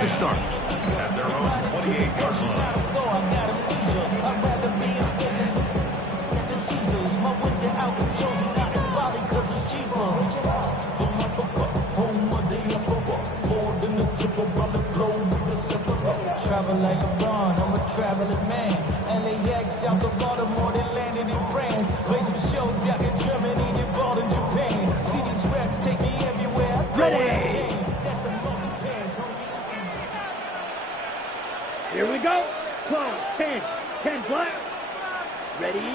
to start. At their own 28-yard line. Travel like LeBron, I'm a traveling man. LAX out to Baltimore, they landed in France. Play some shows out in Germany, they bought in Japan. See these reps take me everywhere. Ready! That's the moment pants, homie. Here we go. 12, 10, 10 black. Ready?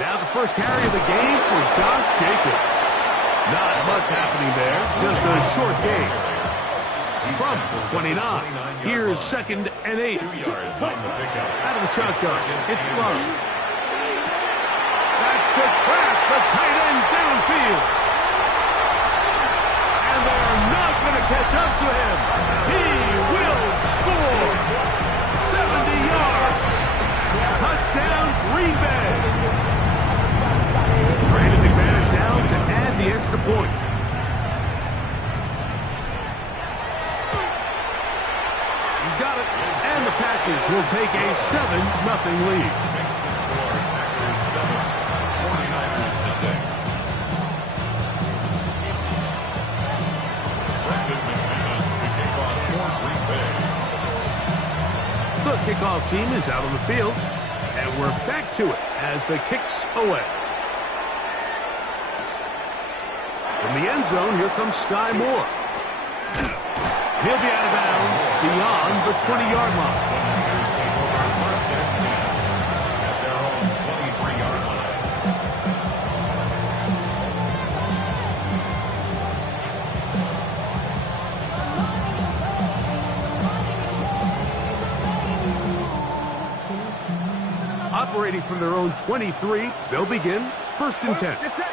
Now the first carry of the game for Josh Jacobs. Not much happening there, just a short game. From 29, here's 2nd and 8. 2 yards on the pickup. Out of the shotgun, it's Love. That's to Kraft, the tight end downfield. And they're not going to catch up to him. He will score. 70 yards. Touchdown, Green Bay. Brandon McManus now to add the extra point. Got it, and the Packers will take a 7-0 lead. Makes the score, Packers 7, 49ers nothing. Brandon McManus to kick off for Green Bay. The kickoff team is out on the field, and we're back to it as the kick's away. From the end zone, here comes Sky Moore. He'll be out of bounds beyond the 20-yard line. Here's take over 1st and 10 at their own 23-yard line. Operating from their own 23, they'll begin 1st and 10. It's set.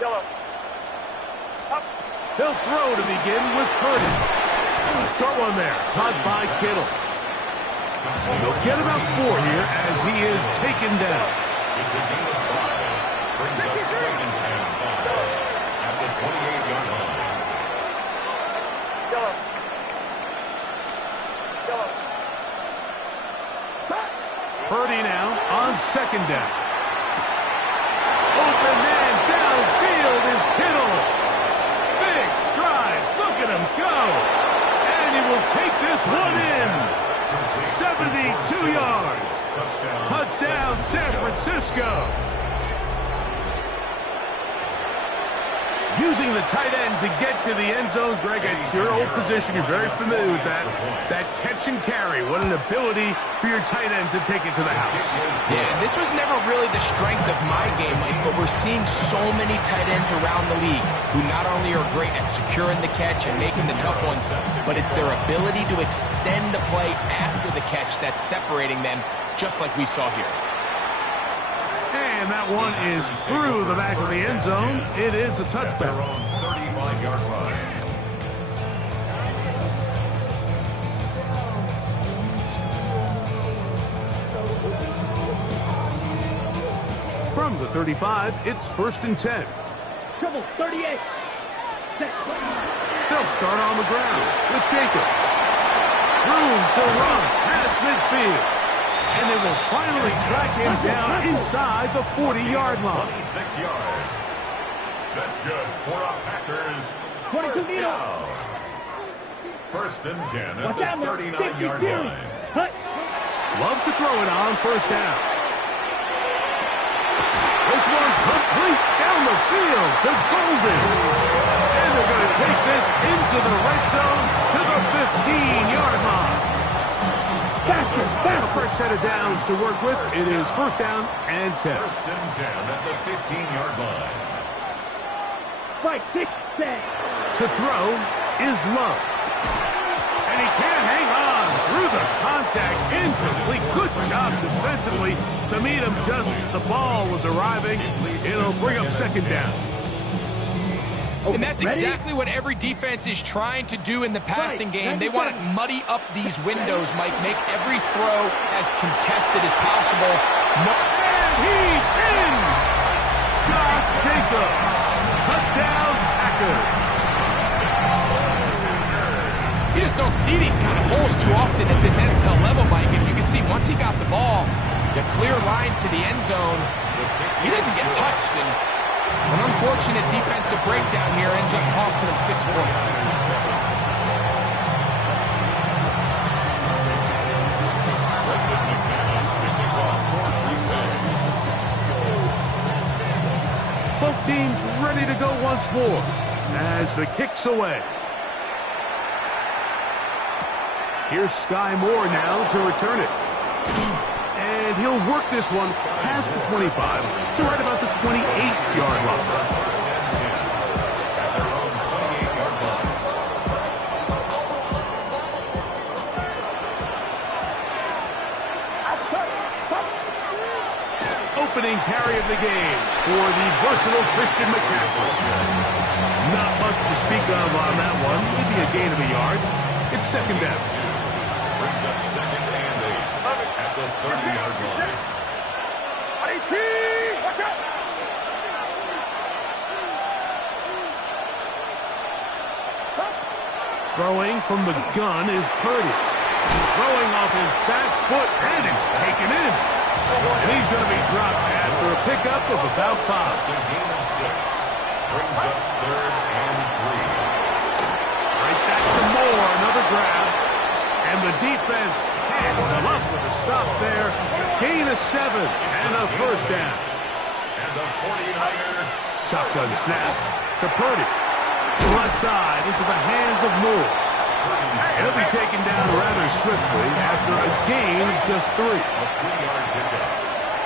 Yellow. Up. He'll throw to begin with Purdy. Short one there, caught by Kittle. They'll get about 4 here as he is taken down. It's a gain of 5. Brings up 2nd and 5 at the 28-yard line. Yellow. Purdy now on 2nd down. Open man downfield is Kittle. Big strides. Look at him go. And he will take this one in. 72 yards. Touchdown San Francisco. Using the tight end to get to the end zone. Greg, it's your old position. You're very familiar with that. That catch and carry. What an ability for your tight end to take it to the house. Yeah, this was never really the strength of my game, Mike, but we're seeing so many tight ends around the league who not only are great at securing the catch and making the tough ones, but it's their ability to extend the play after the catch that's separating them, just like we saw here. And that one is through the back of the end zone. It is a touchback. 35-yard line. From the 35, it's 1st and 10. Trouble, 38. They'll start on the ground with Jacobs. Room to run past midfield. And they will finally track him down inside the 40-yard line. 26 yards. That's good for our Packers. 22 down. 1st and 10 at the 39-yard line. Love to throw it on 1st down. This one complete down the field to Golden. And they're going to take this into the red zone to the 15-yard line. Faster. A fresh set of downs to work with. It is 1st down and 10. 1st and 10 at the 15-yard line. Right, this thing. To throw is Love. And he can't hang on through the contact. Incomplete. Good job defensively to meet him just as the ball was arriving. It'll bring up 2nd down. And that's exactly what every defense is trying to do in the passing game. They want to muddy up these windows, Mike, make every throw as contested as possible. And he's in! Josh Jacobs. Touchdown, Packers. You just don't see these kind of holes too often at this NFL level, Mike. And you can see once he got the ball, the clear line to the end zone, he doesn't get touched. And an unfortunate defensive breakdown here ends up costing him 6 points. Both teams ready to go once more as the kick's away. Here's Sky Moore now to return it. And he'll work this one past the 25 to right about the 28-yard line. Opening carry of the game for the versatile Christian McCaffrey. Not much to speak of on that one. Maybe a gain of a yard. It's second down. Brings up second and 8 at the 30-yard line. Watch out! Throwing from the gun is Purdy. Throwing off his back foot, and it's taken in. And he's going to be dropped after a pickup of about 5. It's a gain of 6. Brings up third and 3. Right back to Moore, another grab. And the defense can't come up with a stop there. Gain of 7 and a first down. And the 49er. Shotgun snap to Purdy. Left side into the hands of Moore. He'll be taken down rather swiftly after a gain of just 3. A 3-yard pickup.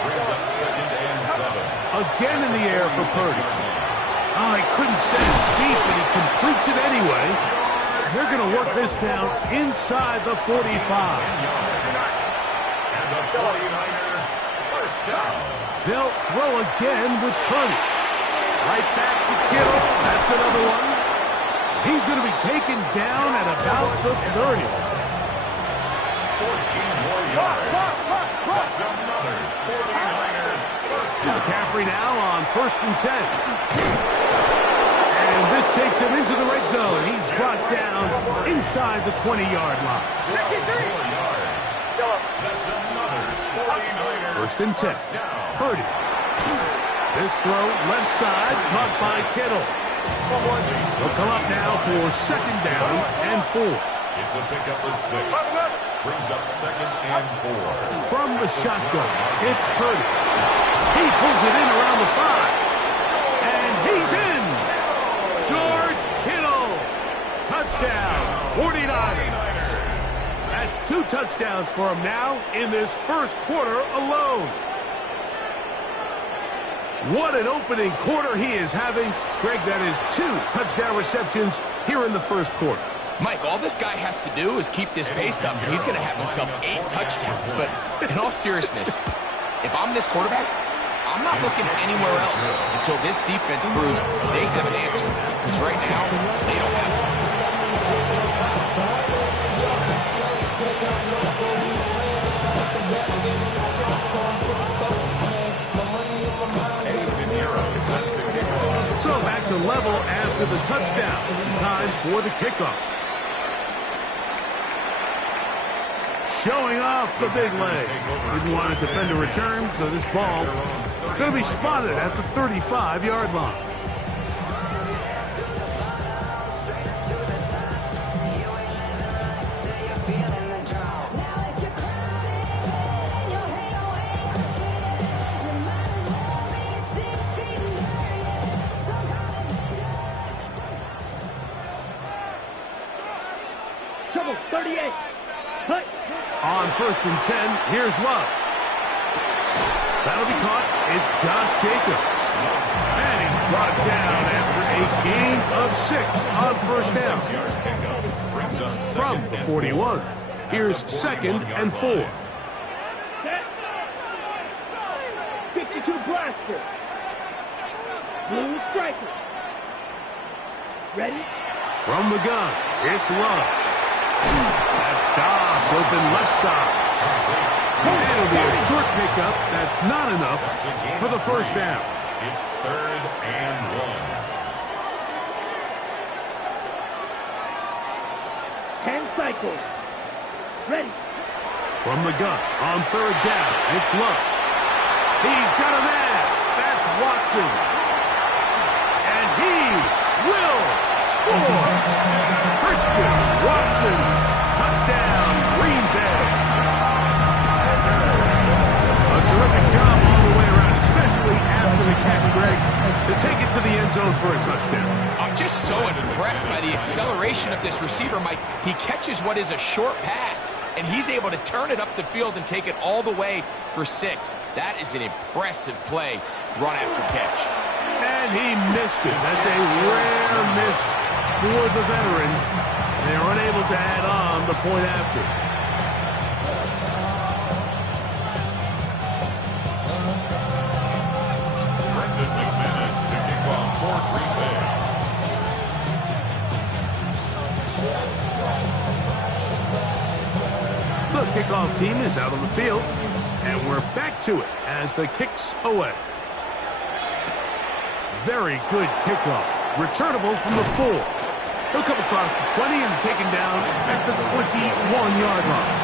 Brings up second and 7. Again in the air for Purdy. Oh, he couldn't set his feet, but he completes it anyway. They're going to work this down inside the 45. And the 49er first down. They'll throw again with Purdy. Right back to Kittle. That's another one. He's going to be taken down at about the 30. 14 more yards. That's another 49er first down. McCaffrey now on 1st and 10. And this takes him into the red zone. He's brought down inside the 20-yard line. 4 yards. That's another 49er 1st and 10. first down. Purdy. This throw left side caught by Kittle. He'll come up now for 2nd down and 4. It's a pickup of 6. Brings up second and 4. From the shotgun, it's Purdy. He pulls it in around the 5. And he's in. George Kittle. Touchdown, 49ers. That's 2 touchdowns for him now in this first quarter alone. What an opening quarter he is having. Greg, that is 2 touchdown receptions here in the first quarter. Mike, all this guy has to do is keep this pace up, and he's going to have himself 8 touchdowns. But in all seriousness, if I'm this quarterback, I'm not looking anywhere else until this defense proves they have an answer. Because right now, they don't have one. So back to level after the touchdown. Time for the kickoff. Showing off the big leg. Didn't want to defend a return, so this ball going to be spotted at the 35-yard line. Trouble, 38. Cut. On 1st and 10, here's Love. That'll be caught. It's Josh Jacobs. And he's brought down after a gain of 6 on 1st down. From the 41, here's 2nd and 4. 52 blaster. Blue striker. Ready? From the gun, it's Love. That's Dobbs, open left side. It'll be a short pickup. That's not enough for the first down. It's 3rd and 1. 10 cycles. Ready. From the gun, on 3rd down, it's Love. He's got a man. That's Watson. And he will score. Christian Watson, touchdown, Green Bay. A terrific job all the way around, especially after the catch, Greg, to take it to the end zone for a touchdown. I'm just so impressed by the acceleration of this receiver, Mike. He catches what is a short pass, and he's able to turn it up the field and take it all the way for 6. That is an impressive play, run after catch. And he missed it. That's a rare miss for the veteran. They're unable to add on the point after. To kick off for Green Bay. The kickoff team is out on the field, and we're back to it as the kick's away. Very good kickoff. Returnable from the 4. He'll come across the 20 and taken down at the 21-yard line.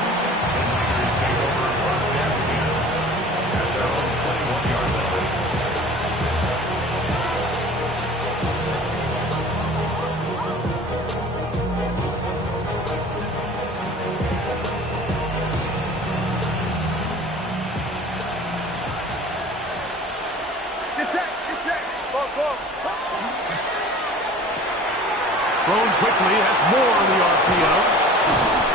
Thrown quickly, that's more on the RPO.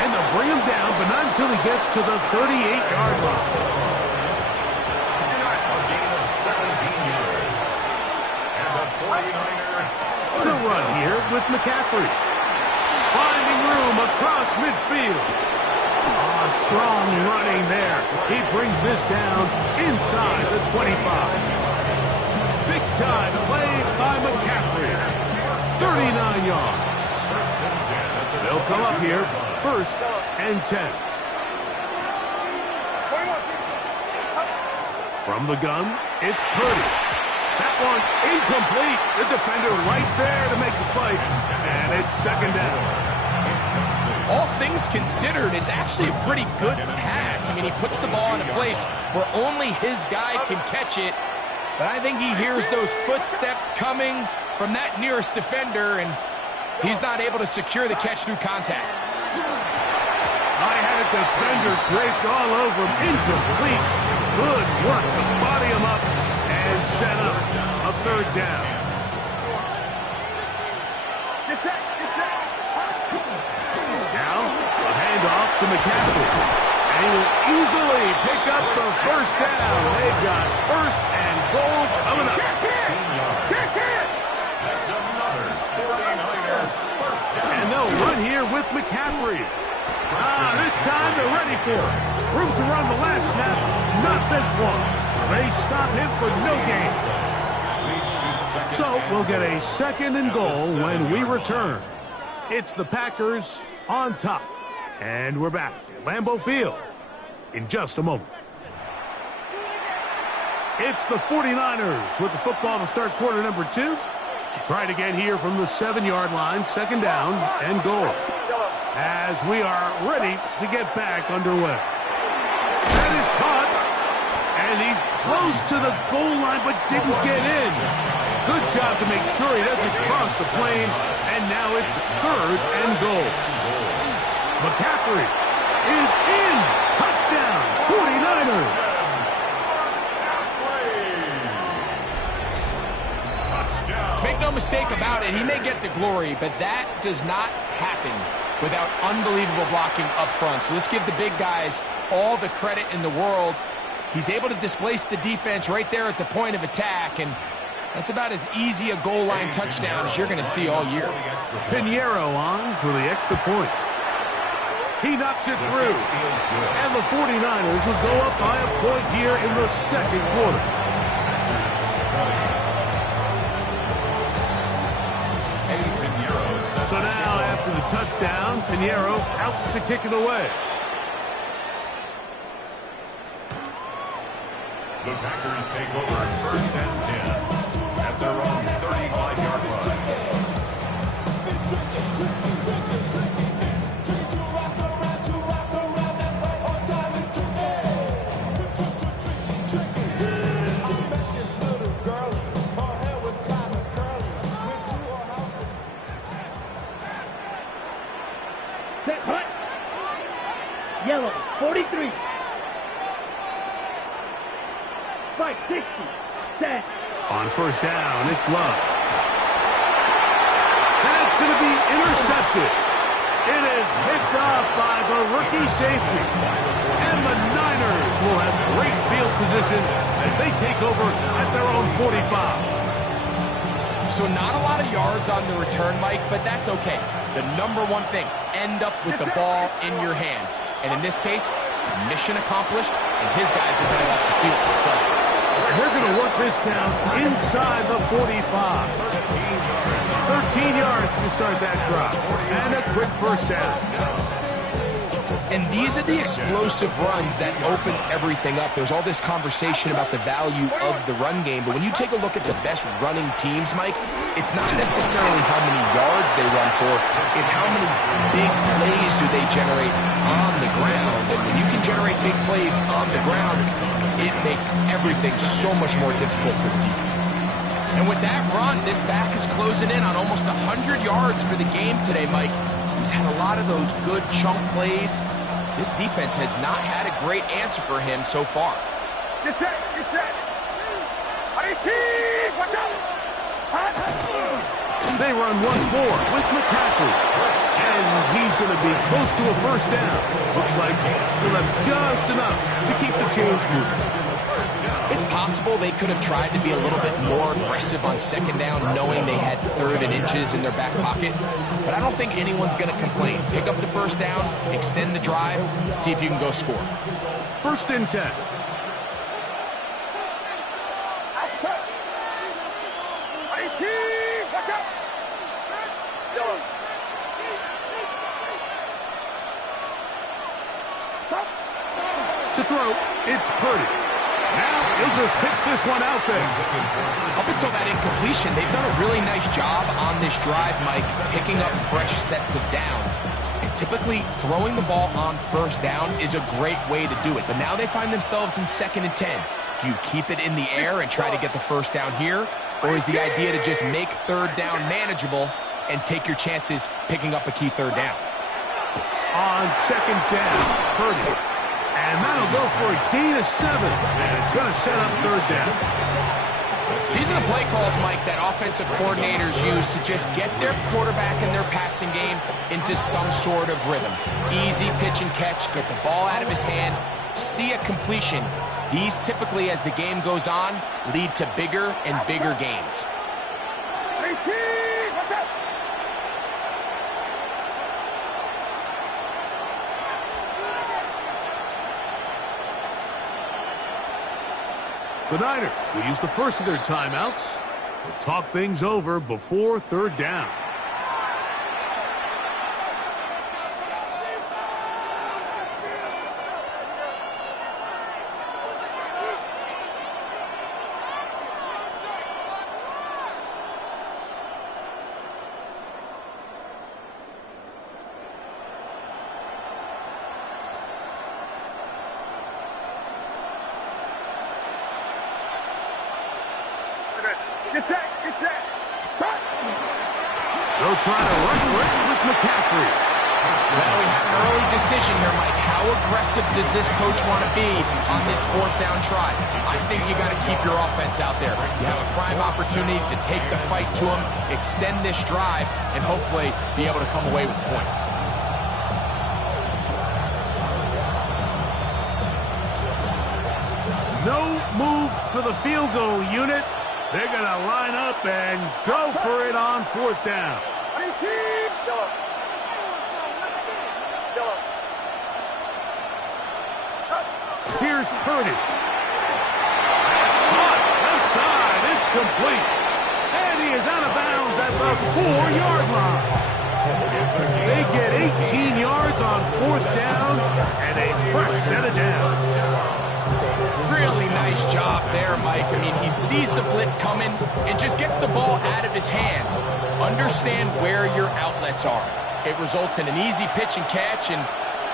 And they'll bring him down, but not until he gets to the 38-yard line. A gain of 17 yards. And the 49er. The run here with McCaffrey. Finding room across midfield. Strong running there. He brings this down inside the 25. Big time play by McCaffrey. 39 yards. They'll come up here, 1st and 10. From the gun, it's Purdy. That one incomplete. The defender right there to make the play. And it's 2nd down. All things considered, it's actually a pretty good pass. I mean, he puts the ball in a place where only his guy can catch it. But I think he hears those footsteps coming from that nearest defender, and he's not able to secure the catch through contact. I had a defender draped all over him. Incomplete. Good work to body him up and set up a 3rd down. Now, a handoff to McCaffrey. And he will easily pick up the 1st down. They've got 1st and goal coming up. That's another 49er. First down. And they'll run here with McCaffrey. This time they're ready for it. Room to run the last snap, not this one. They stop him for no gain. So we'll get a 2nd and goal when we return. It's the Packers on top. And we're back at Lambeau Field in just a moment. It's the 49ers with the football to start quarter number 2. Try to get here from the 7-yard line, 2nd down and goal. As we are ready to get back underway. That is caught, and he's close to the goal line but didn't get in. Good job to make sure he doesn't cross the plane, and now it's 3rd and goal. McCaffrey is in. Touchdown, 49ers. Make no mistake about it, he may get the glory, but that does not happen without unbelievable blocking up front. So let's give the big guys all the credit in the world. He's able to displace the defense right there at the point of attack, and that's about as easy a goal line touchdown as you're going to see all year. Pinheiro on for the extra point. He knocks it through, and the 49ers will go up by a point here in the 2nd quarter. down. Pinheiro out to kick it away. The Packers take over first and 10 at their own 35-yard line. Set, hut. Yellow, 43. Spike, 60. Set. On first down, it's Love. That's going to be intercepted. It is picked off by the rookie safety. And the Niners will have great field position as they take over at their own 45. So not a lot of yards on the return, Mike, but that's okay. The number one thing, end up with the ball in your hands. And in this case, mission accomplished, and his guys are going off the field. So they're going to work this down inside the 45. 13 yards to start that drive. And a quick first down. And these are the explosive runs that open everything up. There's all this conversation about the value of the run game, but when you take a look at the best running teams, Mike, it's not necessarily how many yards they run for, it's how many big plays do they generate on the ground. And when you can generate big plays on the ground, it makes everything so much more difficult for the defense. And with that run, this back is closing in on almost 100 yards for the game today, Mike. He's had a lot of those good chunk plays. This defense has not had a great answer for him so far. Get set, get set. IDT, watch out. They run once more with McCaffrey. And he's going to be close to a first down. Looks like he'll have just enough to keep the chains moving. It's possible they could have tried to be a little bit more aggressive on second down, knowing they had 3rd and inches in their back pocket. But I don't think anyone's going to complain. Pick up the first down, extend the drive, see if you can go score. 1st and 10. Watch out. Yellow. Stop. To throw, it's Purdy. Now he'll just pitch this one out there. Up until that incompletion, they've done a really nice job on this drive, Mike, picking up fresh sets of downs. And typically, throwing the ball on first down is a great way to do it. But now they find themselves in 2nd and 10. Do you keep it in the air and try to get the first down here? Or is the idea to just make 3rd down manageable and take your chances picking up a key 3rd down? On 2nd down, Purdy. And that'll go for a gain of 7. And it's going to set up 3rd down. These are the play calls, Mike, that offensive coordinators use to just get their quarterback and their passing game into some sort of rhythm. Easy pitch and catch, get the ball out of his hand, see a completion. These typically, as the game goes on, lead to bigger and bigger gains. Watch out. The Niners will use the first of their timeouts. They'll talk things over before 3rd down. Get set, get set. They'll try to run for it with McCaffrey. Well, we have an early decision here, Mike. How aggressive does this coach want to be on this 4th down try? I think you got to keep your offense out there. You have a prime opportunity to take the fight to them, extend this drive, and hopefully be able to come away with points. No move for the field goal unit. They're going to line up and go for it on 4th down. Yellow. Yellow. Here's Purdy. Caught left side. It's complete. And he is out of bounds at the 4-yard line. They get 18 yards on 4th down and a fresh set of downs. Really nice job there, Mike. I mean, he sees the blitz coming and just gets the ball out of his hands. Understand where your outlets are. It results in an easy pitch and catch and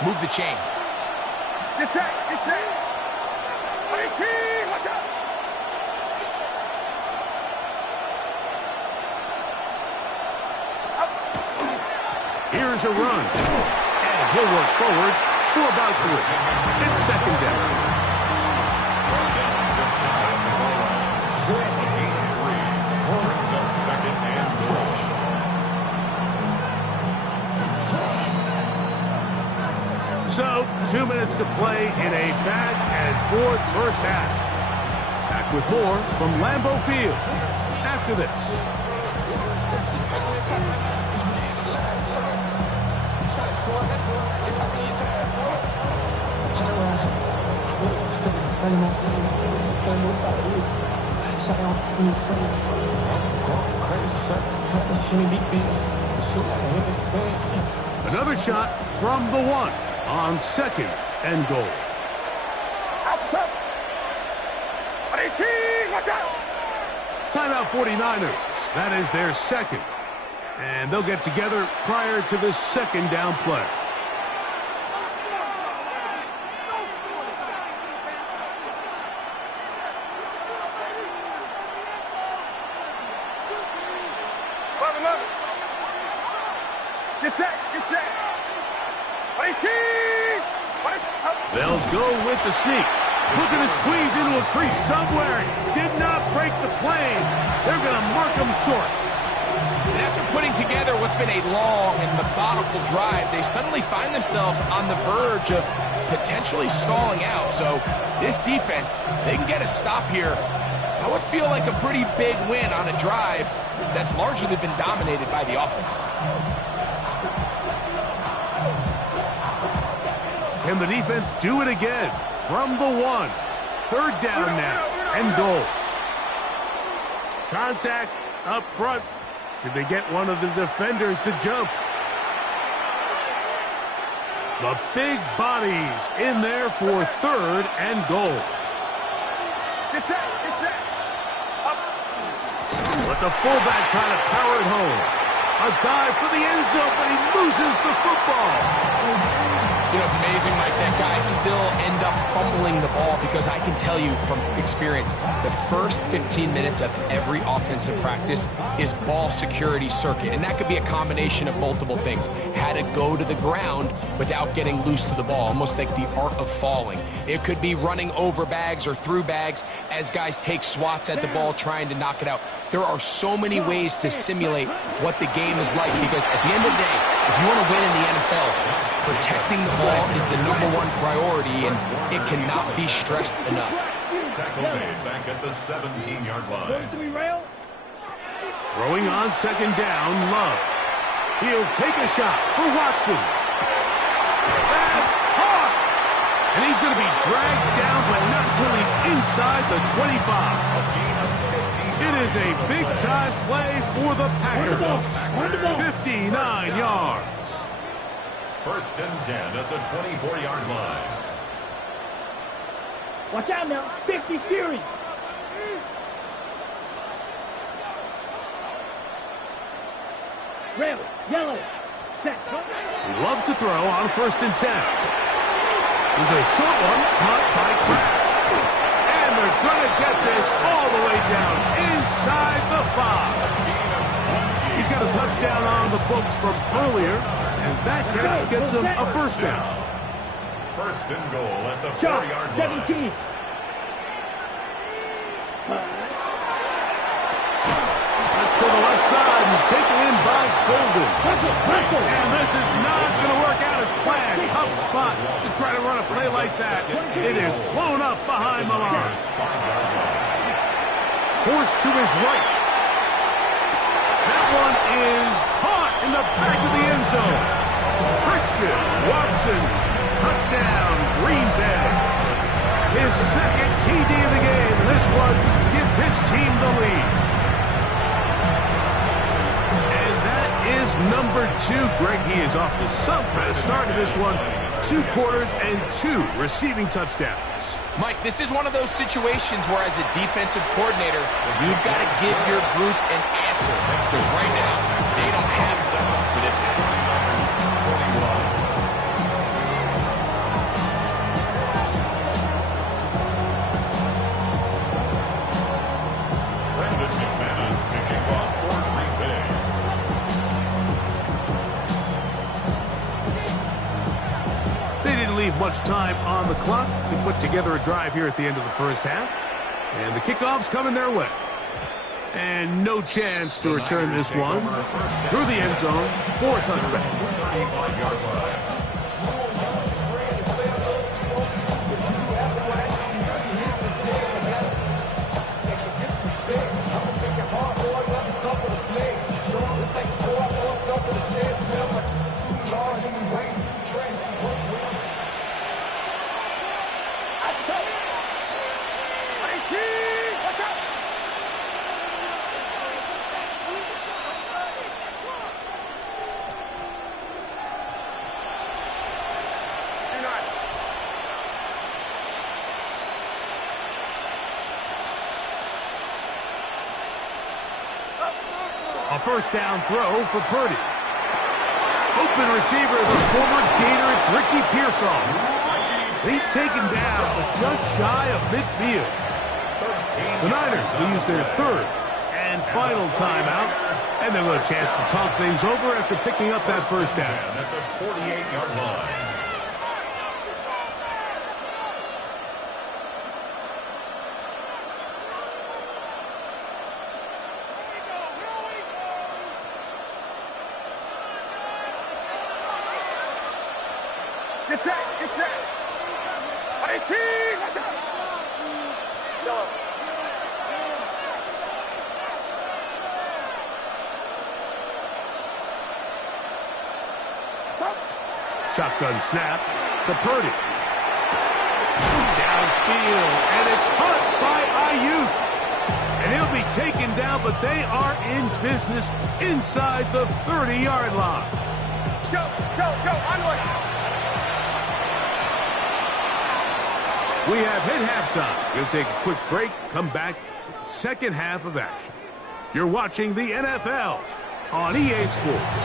move the chains. Get set, get set. IDT, watch out. Here's a run. And he'll work forward for about 3. It's 2nd down. Brings up 2nd and goal. So, 2 minutes to play in a back-and-forth first half. Back with more from Lambeau Field after this. Another shot from the 1 on 2nd and goal. Outside. IDT, watch out. Timeout 49ers. That is their 2nd. And they'll get together prior to the 2nd down play. Get set, get set. IDT. They'll go with the sneak. Looking to squeeze into a crease somewhere. Did not break the plane. They're going to mark him short. And after putting together what's been a long and methodical drive, they suddenly find themselves on the verge of potentially stalling out. So this defense, they can get a stop here. That would feel like a pretty big win on a drive that's largely been dominated by the offense. Can the defense do it again? From the 1. 3rd down now and goal. Contact up front. Did they get one of the defenders to jump? The big bodies in there for 3rd and goal. Get set, get set. But the fullback trying to power it home. A dive for the end zone, but he loses the football. You know, it's amazing, Mike, that guys still end up fumbling the ball because I can tell you from experience, the first 15 minutes of every offensive practice is ball security circuit. And that could be a combination of multiple things. How to go to the ground without getting loose to the ball, almost like the art of falling. It could be running over bags or through bags as guys take swats at the ball trying to knock it out. There are so many ways to simulate what the game is like because at the end of the day, if you want to win in the NFL, protecting the ball is the #1 priority, and it cannot be stressed enough. Tackle made back at the 17-yard line. Throwing on 2nd down, Love. He'll take a shot for Watson. That's caught! And he's going to be dragged down, but not until he's inside the 25. It is a big-time play for the Packers. 59 yards. 1st and 10 at the 24-yard line. Watch out now. 50 Fury. Red, yellow, set. Love to throw on 1st and 10. There's a short one caught by Kraft. And they're going to get this all the way down inside the 5. He's got a touchdown on the books from earlier, and that catch gets him a 1st down. 1st and goal at the Shot, 4-yard 17. line. To the left side and taken in by Golden. And this is not going to work out as planned. Tough spot to try to run a play like that. It is blown up behind the line. Forced to his right. That one is caught in the back of the end zone. Christian Watson, touchdown, Green Bay. His 2nd TD of the game. This one gives his team the lead. And that is number 2. Greg, he is off to some kind of start in this one. 2 quarters and 2 receiving touchdowns. Mike, this is one of those situations where as a defensive coordinator, you've got to give your group an answer. Because right now, they don't have someone for this guy. Leave much time on the clock to put together a drive here at the end of the first half. And the kickoff's coming their way. And no chance to return this one through the end zone for a touchback. A first down throw for Purdy. Open receiver, the former Gator, it's Ricky Pearsall. He's taken down, but just shy of midfield. The Niners will use their third and final timeout, and they'll have a chance to talk things over after picking up that first down. At the 48-yard line. Get set, get set. 18, watch out. Go. Shotgun snap to Purdy. Downfield, and it's caught by Ayuk. And he'll be taken down, but they are in business inside the 30-yard line. Go, onward. We have hit halftime. We'll take a quick break, come back with the second half of action. You're watching the NFL on EA Sports.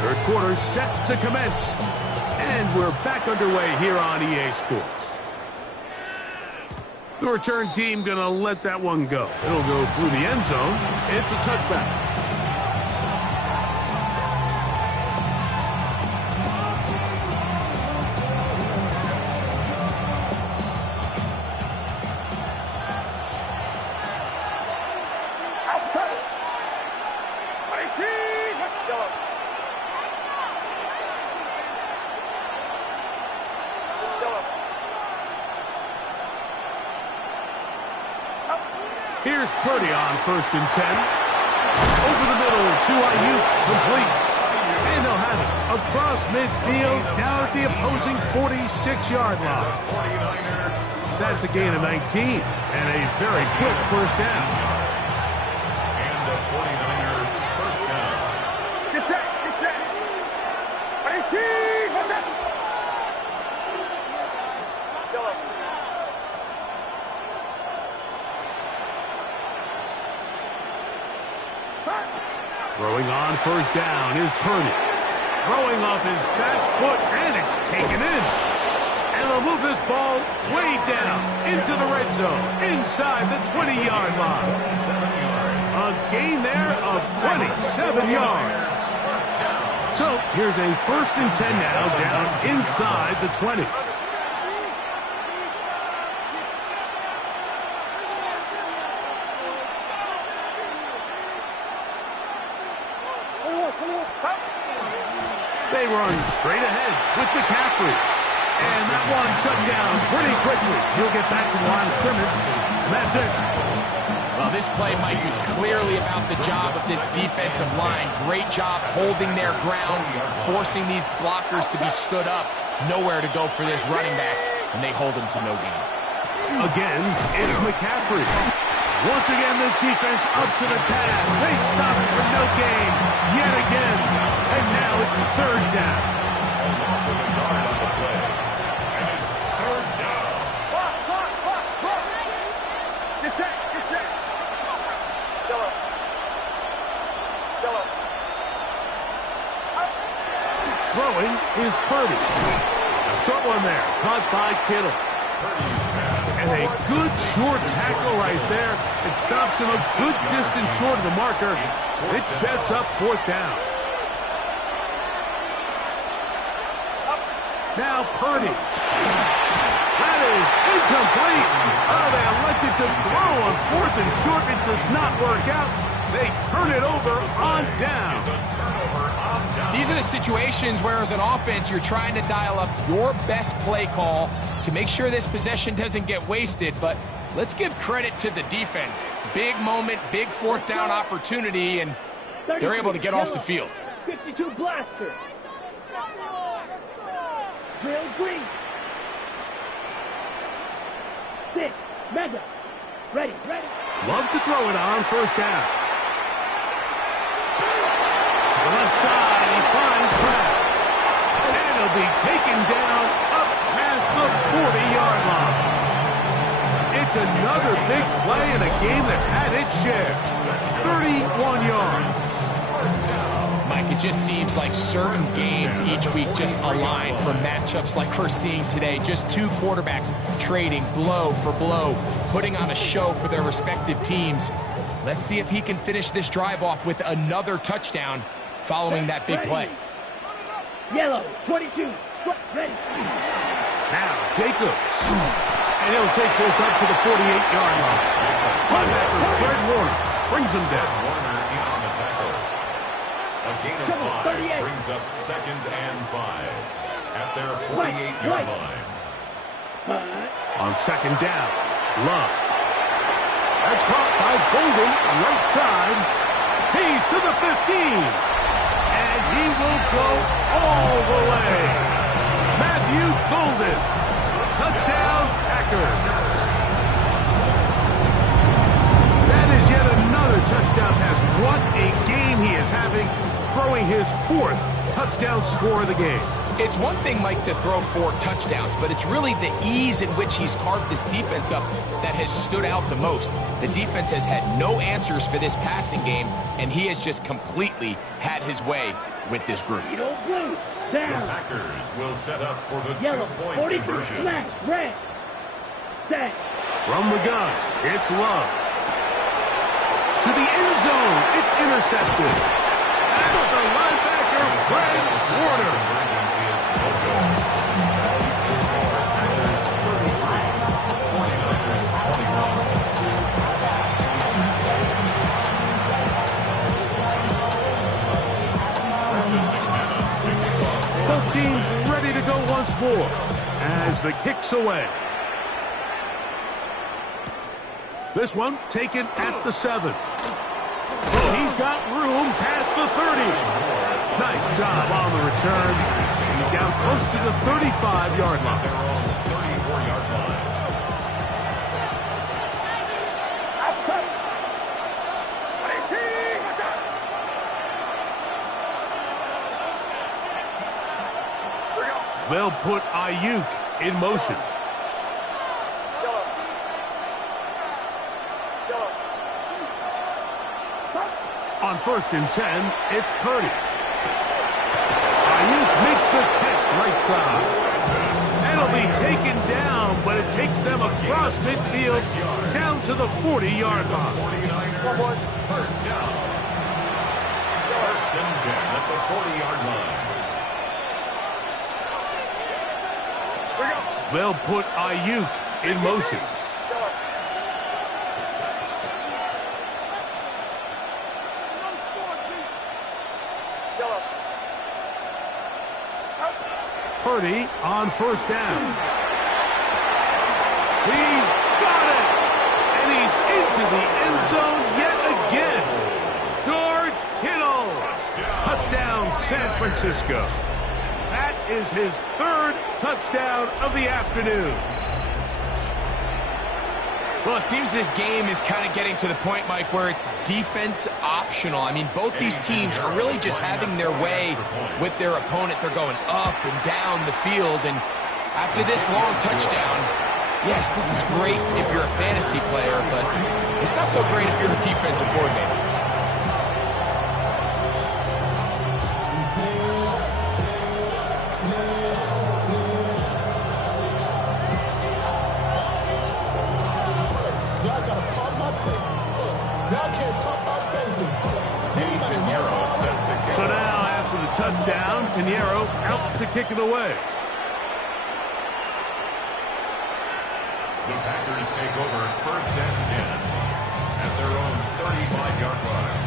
Third quarter set to commence. And we're back underway here on EA Sports. The return team going to let that one go. It'll go through the end zone. It's a touchback. Outside. 18, go. Here's Purdy on 1st and 10. Over the middle to Ayuk, complete. And they'll have it across midfield, down at the opposing 46-yard line. That's a gain of 19 and a very quick first down. And a 49er first down. Get set, get set. 18, what's up? Go. Throwing on first down is Purdy. Throwing off his back foot, and it's taken in. And they'll move this ball way down into the red zone, inside the 20-yard line. A gain there of 27 yards. So here's a 1st and 10 now, down inside the 20. They run straight ahead with McCaffrey. And that one shut down pretty quickly. He'll get back to the line of scrimmage. That's it. Well, this play, Mike, is clearly about the job of this defensive line. Great job holding their ground, forcing these blockers to be stood up. Nowhere to go for this running back, and they hold him to no gain. Again, it's McCaffrey. Once again, this defense up to the task. They stop it for no gain yet again. And now it's third down. A loss of a yard on the play. And it's third down. Box. Get set. Yellow. Throwing is Purdy. A short one there, caught by Kittle. And a good short tackle right there. It stops him a good distance short of the marker. It sets up fourth down. Now Purdy. That is incomplete. Oh, they elected to throw on fourth and short. It does not work out. They turn it over on down. These are the situations where, as an offense, you're trying to dial up your best play call to make sure this possession doesn't get wasted. But let's give credit to the defense. Big moment, big fourth down opportunity, and they're able to get off the field. 52 blaster. Drill green. 6. Mega. Ready. Love to throw it on first down. To the left side, he finds Kraft. And he'll be taken down up past the 40-yard line. It's another big play in a game that's had its share. 31 yards. Mike, it just seems like certain games each week just align for matchups like we're seeing today. Just two quarterbacks trading blow for blow, putting on a show for their respective teams. Let's see if he can finish this drive off with another touchdown following that big play. Yellow, 22. Ready. Now Jacobs. And he'll take this up to the 48-yard line. Linebacker Fred Warner brings him down. Warner in on the tackle. A gain of 5 brings up 2nd and 5 at their 48-yard line. On second down, Love. That's caught by Golden, right side. He's to the 15. And he will go all the way. Matthew Golden. Touchdown, Packers. That is yet another touchdown pass. What a game he is having, throwing his 4th touchdown score of the game. It's one thing, Mike, to throw 4 touchdowns, but it's really the ease in which he's carved this defense up that has stood out the most. The defense has had no answers for this passing game, and he has just completely had his way with this group. Blue. The Down. Packers will set up for the Yellow, 2-point 43. conversion. Flash. Red. Set. From the gun, it's Love. To the end zone, it's intercepted. That's the linebacker, Fred Warner. Conversion is no good. The score, Packers 33, 49ers 21. Both teams ready to go once more as the kick's away. This one taken at the 7. Oh, he's got room past the 30. Nice job on the return. He's down close to the 35-yard line. Their own 34-yard line. Outside. 18. Watch out. Here we go. They'll put Ayuk in motion. Yellow. On 1st and 10, it's Purdy. Ayuk makes the catch right side. And he'll be taken down, but it takes them across midfield down to the 40-yard line. 49ers, first down. 1st and 10 at the 40-yard line. Here we go. They'll put Ayuk in motion. Purdy on 1st down. He's got it! And he's into the end zone yet again. George Kittle. Touchdown, San Francisco. That is his 3rd touchdown of the afternoon. Well, it seems this game is kind of getting to the point, Mike, where it's defense optional. I mean, both these teams are really just having their way with their opponent. They're going up and down the field, and after this long touchdown, yes, this is great if you're a fantasy player, but it's not so great if you're a defensive coordinator. So now, after the touchdown, Pinheiro out to kick it away. The Packers take over 1st and 10 at their own 35-yard line.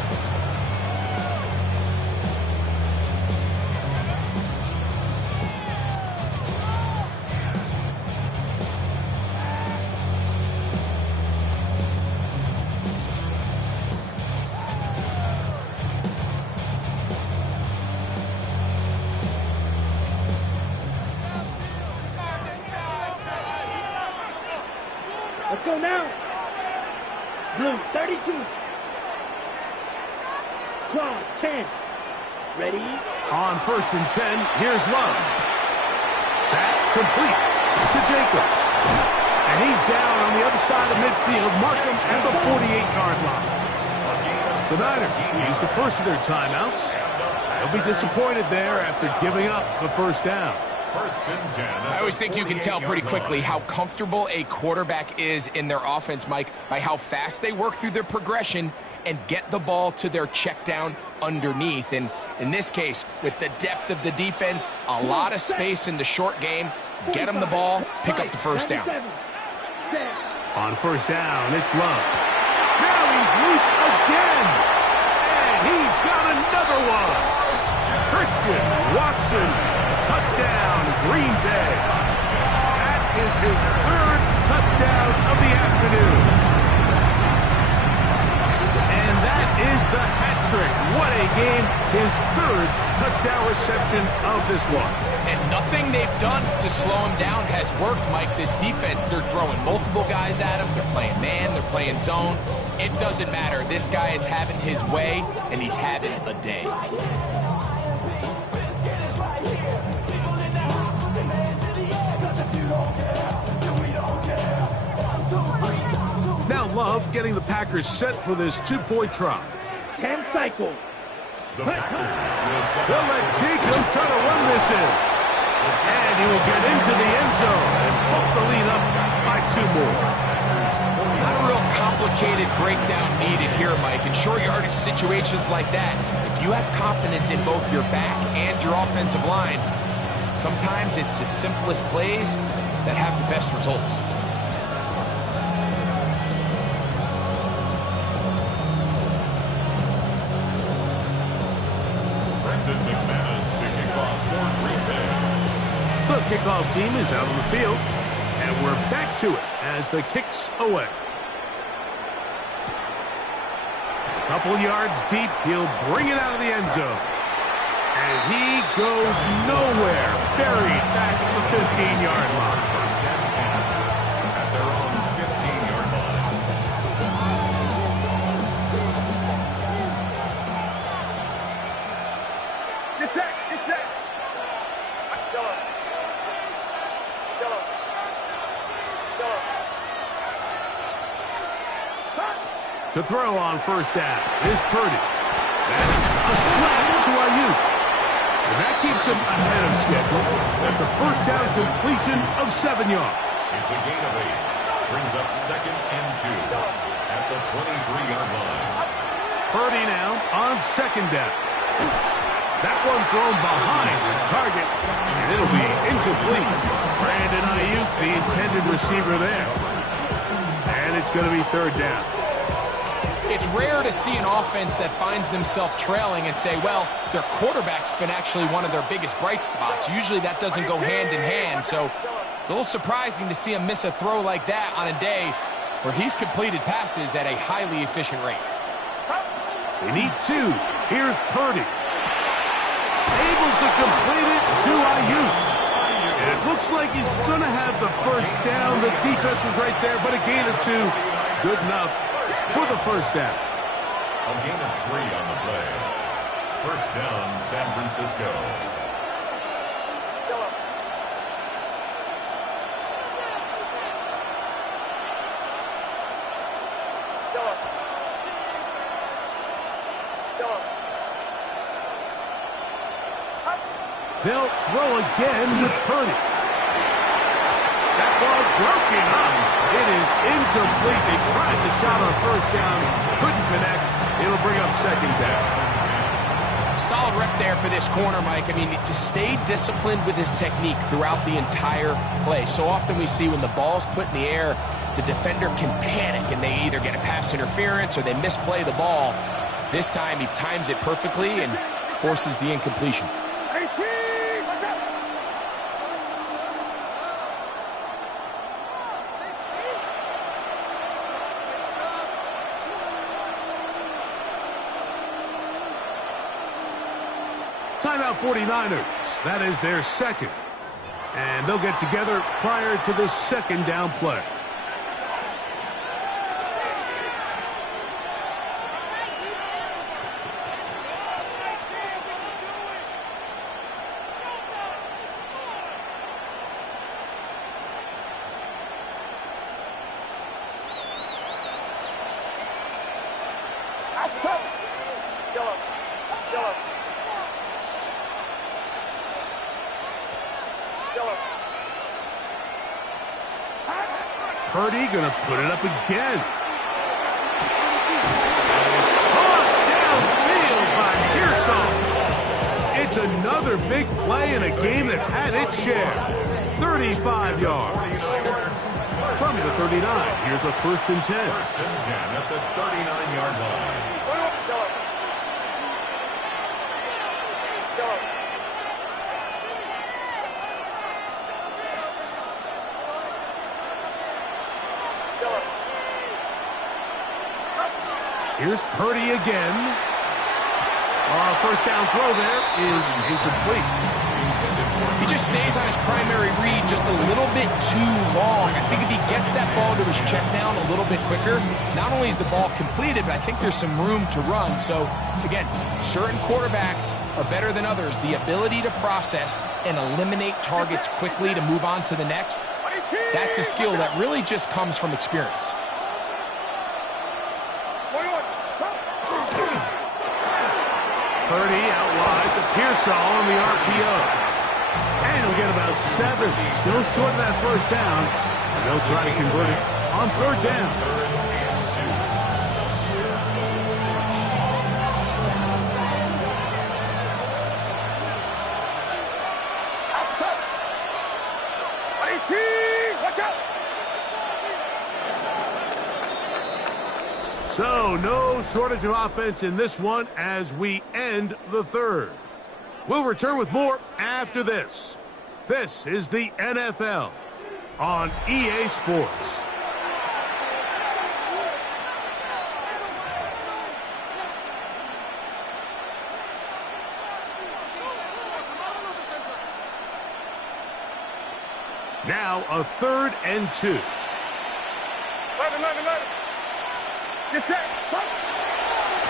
Let's go now. Blue, 32. Claw, 10. Ready? On 1st and 10, here's Love. That complete to Jacobs. And he's down on the other side of midfield. Mark him at the 48-yard line. The Niners use the first of their timeouts. They'll be disappointed there after giving up the 1st down. I always think you can tell pretty quickly how comfortable a quarterback is in their offense, Mike, by how fast they work through their progression and get the ball to their check down underneath. And in this case, with the depth of the defense, a lot of space in the short game, get them the ball, pick up the 1st down. On 1st down, it's Love. Now he's loose again. And he's got another one. Christian Watson. Touchdown, Green Bay. That is his 3rd touchdown of the afternoon. And that is the hat trick. What a game. His 3rd touchdown reception of this one. And nothing they've done to slow him down has worked, Mike. This defense, they're throwing multiple guys at him. They're playing man, they're playing zone. It doesn't matter. This guy is having his way, and he's having a day. Now Love getting the Packers set for this 2-point try. 10 cycles. The Packers They'll let Jacobs try to run this in. And he will get into the end zone and pump the lead up by 2 more. Not a real complicated breakdown needed here, Mike. In short yardage situations like that, if you have confidence in both your back and your offensive line, sometimes it's the simplest plays that have the best results. The kickoff team is out on the field, and we're back to it as the kick's away. A couple yards deep, he'll bring it out of the end zone. And he goes nowhere, buried back at the 15-yard line. First and 10 at their own 15-yard line. Get set, get set. Yellow. Yellow. Yellow. To throw on 1st down is Purdy. That's a slant to Ayuk. And that keeps him ahead of schedule. That's a 1st down completion of 7 yards. It's a gain of 8. Brings up 2nd and 2 at the 23-yard line. Purdy now on 2nd down. That one thrown behind his target, and it'll be incomplete. Brandon Ayuk, the intended receiver there. And it's going to be 3rd down. It's rare to see an offense that finds themselves trailing and say, well, their quarterback's been actually one of their biggest bright spots. Usually that doesn't go hand in hand, so it's a little surprising to see him miss a throw like that on a day where he's completed passes at a highly efficient rate. They need 2. Here's Purdy. Able to complete it to Ayuk. And it looks like he's going to have the first down. The defense was right there, but a gain of 2. Good enough for the first down. A gain of 3 on the play. First down, San Francisco. They'll throw again with Purdy. That ball broken up. It is incomplete. They tried the shot on first down. Couldn't connect. It'll bring up second down. Solid rep there for this corner, Mike. I mean, to stay disciplined with his technique throughout the entire play. So often we see when the ball's put in the air, the defender can panic and they either get a pass interference or they misplay the ball. This time he times it perfectly and forces the incompletion. Timeout 49ers. That is their second. And they'll get together prior to the second down play. Purdy gonna put it up again. Caught downfield by Pearson. It's another big play in a game that's had its share. 35 yards. From the 39, here's a 1st and 10. 1st and 10 at the 39-yard line. Here's Purdy again. First down throw there is incomplete. He just stays on his primary read just a little bit too long. I think if he gets that ball to his check down a little bit quicker, not only is the ball completed, but I think there's some room to run. So, again, certain quarterbacks are better than others. The ability to process and eliminate targets quickly to move on to the next, that's a skill that really just comes from experience. Purdy out wide to Pearsall on the RPO. And he'll get about 7. Still short of that first down. And they'll try to convert it on 3rd down. Watch out! So, no shortage of offense in this one as we end the 3rd. We'll return with more after this. This is the NFL on EA Sports. Now a 3rd and 2. 11. Get set.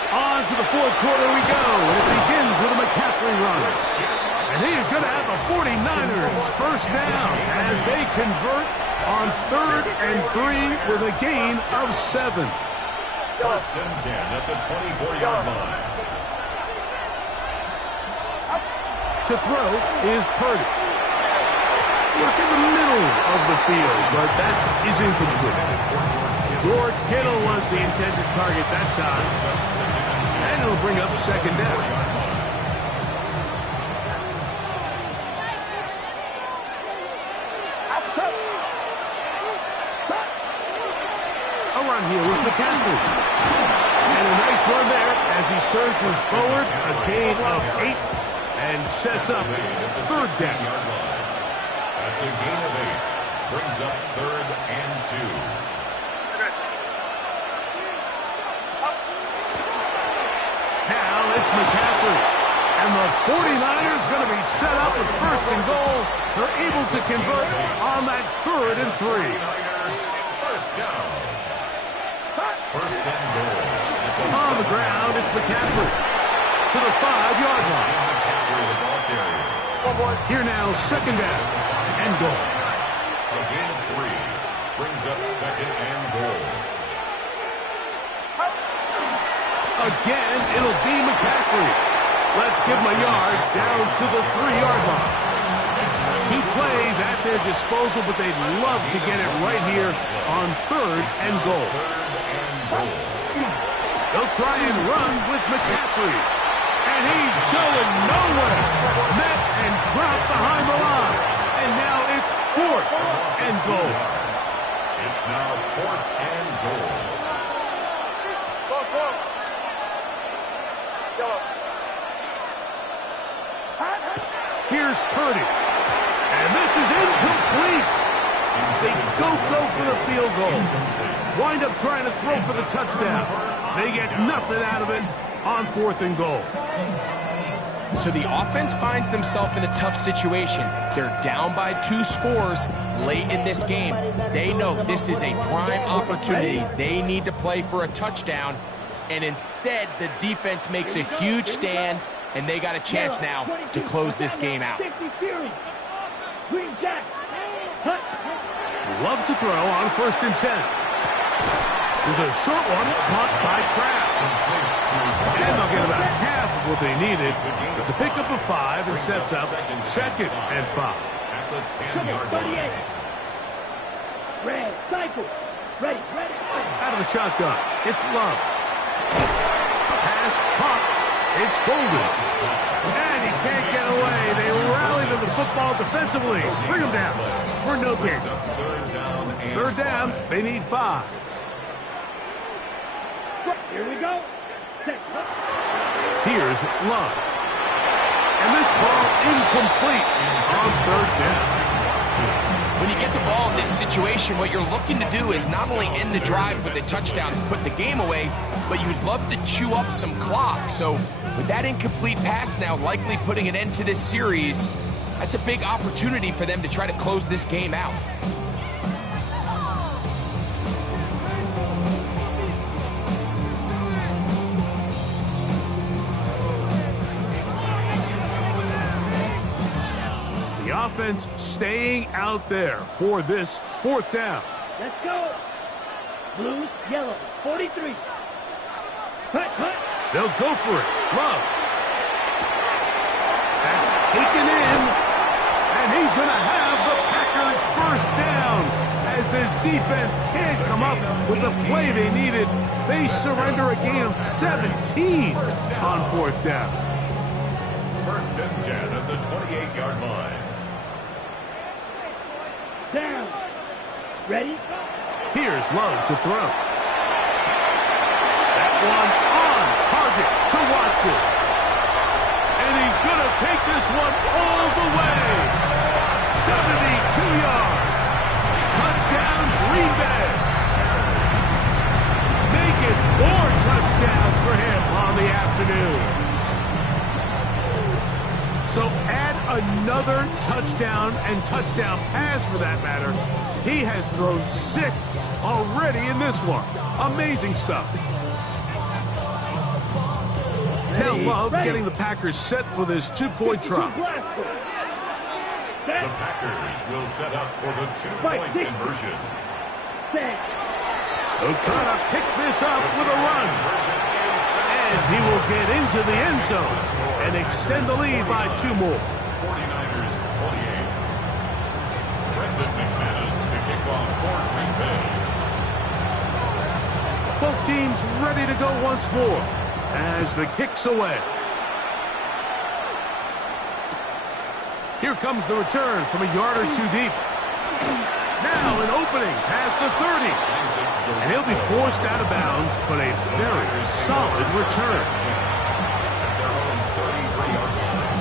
On to the 4th quarter we go, and it begins with a McCaffrey run. And he is going to have the 49ers first down as they convert on 3rd and 3 with a gain of 7. 1st and 10 at the 24-yard line. To throw is Purdy. Look in the middle of the field, but that is incomplete. George Kittle was the intended target that time. And it'll bring up 2nd down. A run here with McCaffrey. And a nice run there as he surges forward. A gain of 8 and sets up 3rd down. That's a gain of 8. Brings up 3rd and 2. And the 49ers going to be set up with first and goal. They're able to convert on that 3rd and 3. First down. First and goal. On the ground, it's McCaffrey to the 5-yard line. McCaffrey, the ball carrier. Here now, second down and goal. A gain of 3 brings up second and goal. Again, it'll be McCaffrey. Let's give him a yard down to the 3-yard line. 2 plays at their disposal, but they'd love to get it right here on 3rd and goal. They'll try and run with McCaffrey. And he's going nowhere. Met and dropped behind the line. And now it's 4th and goal. It's now 4th and goal. Here's Purdy. And this is incomplete. They don't go for the field goal. Wind up trying to throw for the touchdown. They get nothing out of it on 4th and goal. So the offense finds themselves in a tough situation. They're down by 2 scores late in this game. They know this is a prime opportunity. They need to play for a touchdown. And instead, the defense makes a huge stand, and they got a chance now to close this game out. Love to throw on 1st and 10. There's a short one caught by Kraft. And they'll get about half of what they needed. It's a pickup of 5 and sets up 2nd and 5. At the 10-yard line. Red, cycle. Ready. Out of the shotgun, it's Love. Pass pop. It's Golden. And he can't get away. They rally to the football defensively. Bring him down for no gain. 3rd down, they need 5. Here we go. Here's Love. And this ball incomplete on 3rd down. When you get the ball in this situation, what you're looking to do is not only end the drive with a touchdown and put the game away, but you'd love to chew up some clock. So with that incomplete pass now likely putting an end to this series, that's a big opportunity for them to try to close this game out. The offense staying out there for this 4th down. Let's go. Blues, yellow, 43. Cut. They'll go for it. Love. That's taken in. And he's going to have the Packers 1st down. As this defense can't come up with the play they needed, they surrender a gain of 17 on 4th down. 1st and 10 at the 28-yard line. Down. Ready? Here's Love to throw. That one on target to Watson. And he's going to take this one all the way. 72 yards. Touchdown, Green Bay. Making 4 touchdowns for him on the afternoon. So add another touchdown and touchdown pass for that matter. He has thrown 6 already in this one. Amazing stuff. Now Love getting the Packers set for this 2-point try. The Packers will set up for the 2-point conversion. They'll try to pick this up with a run. And he will get into the end zone and extend the lead by 2 more. 49ers 28. Brendan McManus to kick off for Green Bay. Both teams ready to go once more as the kick's away. Here comes the return from a yard or 2 deep. Now an opening past the 30. And he'll be forced out of bounds, but a very solid return. At their own 33-yard line.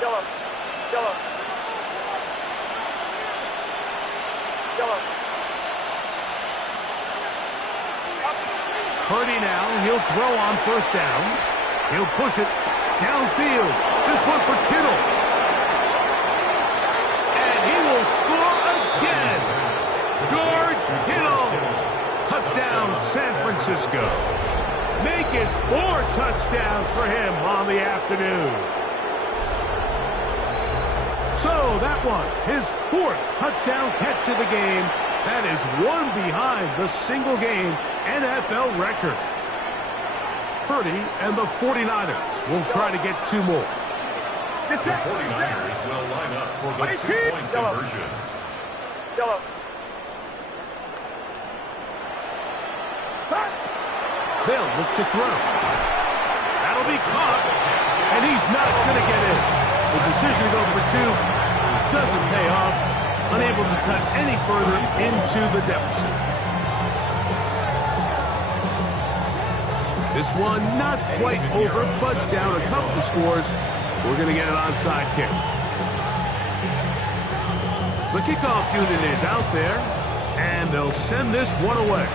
Yellow. Yellow. Yellow. Purdy now, he'll throw on first down. He'll push it downfield. This one for Kittle. And he will score again. George Kittle. Touchdown, San Francisco. Make it 4 touchdowns for him on the afternoon. So that one, his 4th touchdown catch of the game. That is one behind the single-game NFL record. Purdy and the 49ers will try to get 2 more. The 49ers will line up for the 2-point conversion. Yellow. They'll look to throw. That'll be caught, and he's not going to get in. The decision to go for 2 doesn't pay off, unable to cut any further into the deficit. This one not quite over, but down a couple of scores. We're going to get an onside kick. The kickoff unit is out there, and they'll send this one away.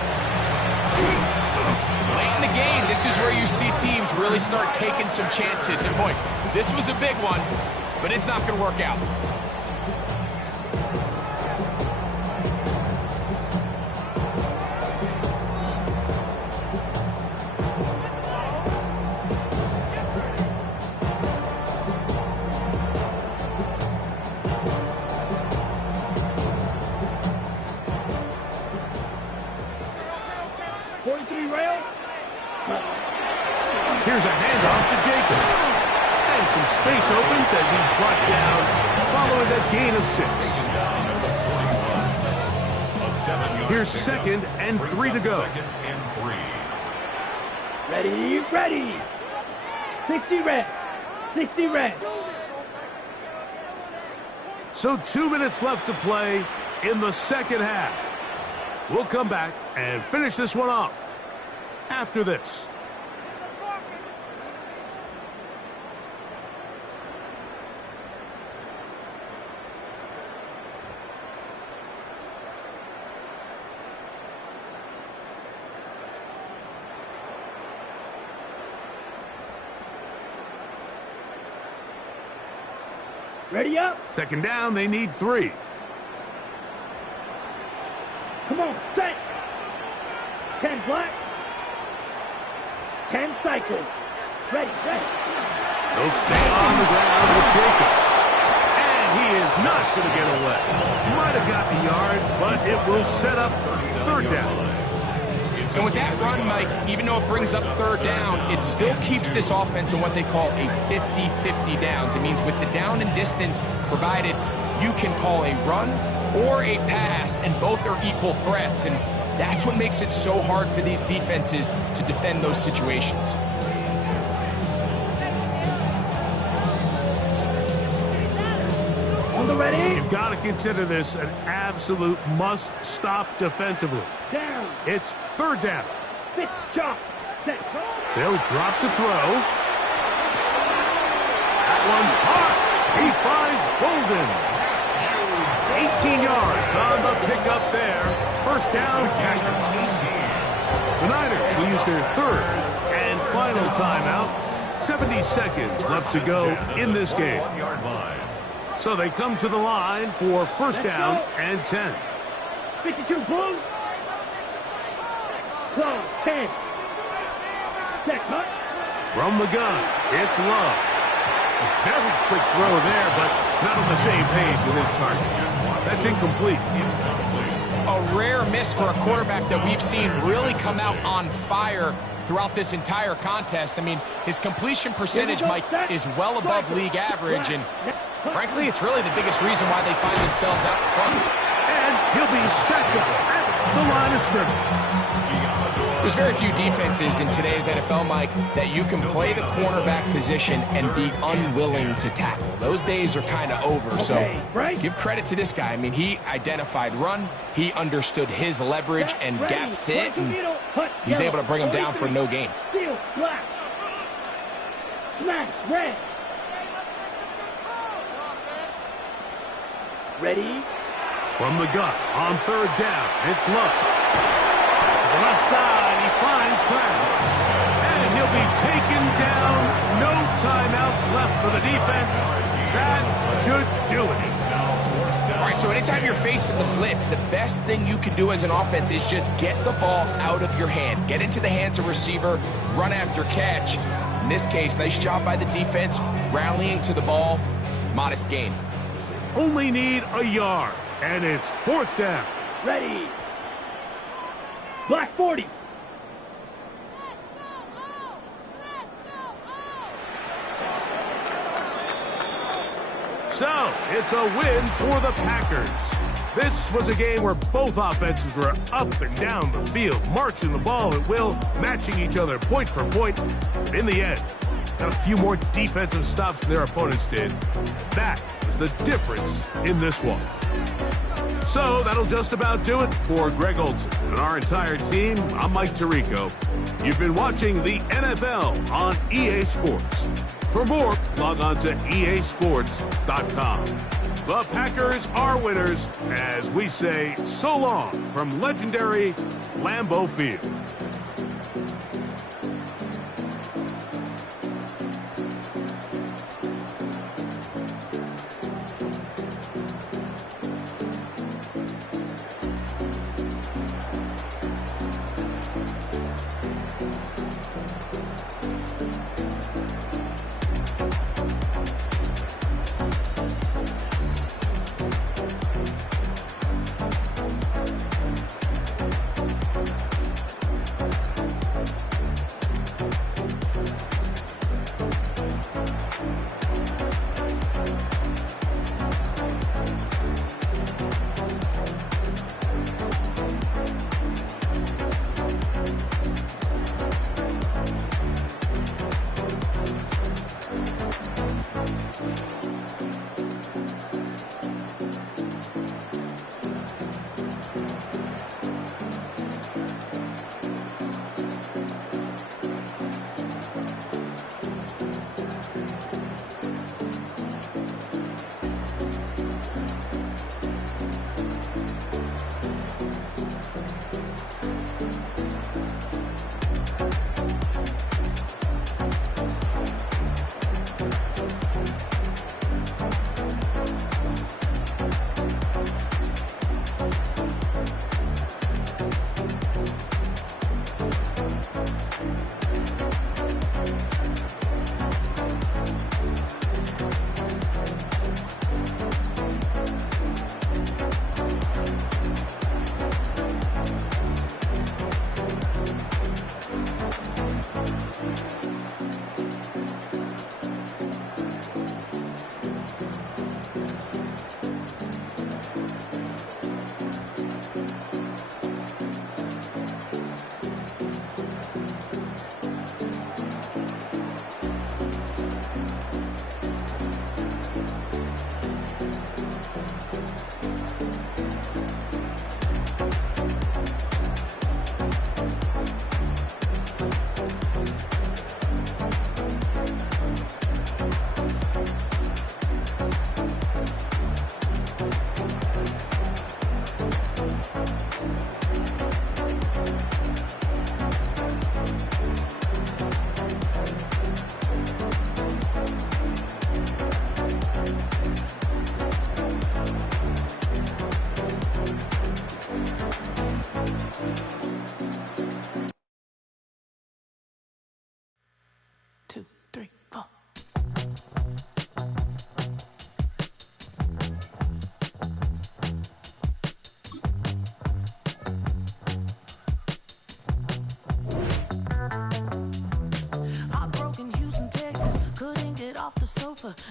Late in the game, this is where you see teams really start taking some chances. And boy, this was a big one, but it's not going to work out. Here's a handoff to Jacobs. And some space opens as he's brought down following a gain of 6. Here's 2nd and 3 to go. Ready, ready. 60 red. 60 red. So 2 minutes left to play in the second half. We'll come back and finish this one off after this. Ready up. 2nd down, they need 3. Come on, set. 10 black. 10 cycle. Ready, ready. They'll stay on the ground with Jacobs. And he is not going to get away. Might have got the yard, but it will set up 3rd down. And with that run, Mike, even though it brings up 3rd down, it still keeps this offense in what they call a 50-50 downs. It means with the down and distance provided, you can call a run or a pass, and both are equal threats. And that's what makes it so hard for these defenses to defend those situations. On the ready. You've got to consider this an absolute must-stop defensively. Down. It's 3rd down. Pitch, chop. Set. They'll drop to throw. That one caught. He finds Bolden. 18 yards on the pickup there. 1st down. The Niners will use their 3rd and final timeout. 70 seconds left to go in this game. So they come to the line for 1st down and 10. 52 blue. Close. 10. Set. Cut. From the gun, it's Love. A very quick throw there, but not on the same page with his target. That's incomplete. A rare miss for a quarterback that we've seen really come out on fire throughout this entire contest. I mean, his completion percentage, Mike, is well above league average, and frankly, it's really the biggest reason why they find themselves out in front. And he'll be stacked up at the line of scrimmage. There's very few defenses in today's NFL, Mike, that you can play the cornerback position and be unwilling to tackle. Those days are kind of over, so give credit to this guy. I mean, he identified run, he understood his leverage and gap fit, and he's able to bring him down for no gain. Steel, black. Smash, red. Ready? From the gun, on third down, it's Love. The left side, he finds Kraft. And he'll be taken down. No timeouts left for the defense. That should do it. All right, so anytime you're facing the blitz, the best thing you can do as an offense is just get the ball out of your hand. Get into the hands of receiver, run after catch. In this case, nice job by the defense, rallying to the ball. Modest gain. Only need a yard, and it's fourth down. Ready? Black 40. So, it's a win for the Packers. This was a game where both offenses were up and down the field, marching the ball at will, matching each other point for point. But in the end, got a few more defensive stops than their opponents did. That was the difference in this one. So, that'll just about do it for Greg Olson and our entire team. I'm Mike Tirico. You've been watching the NFL on EA Sports. For more, log on to easports.com. The Packers are winners as we say so long from legendary Lambeau Field.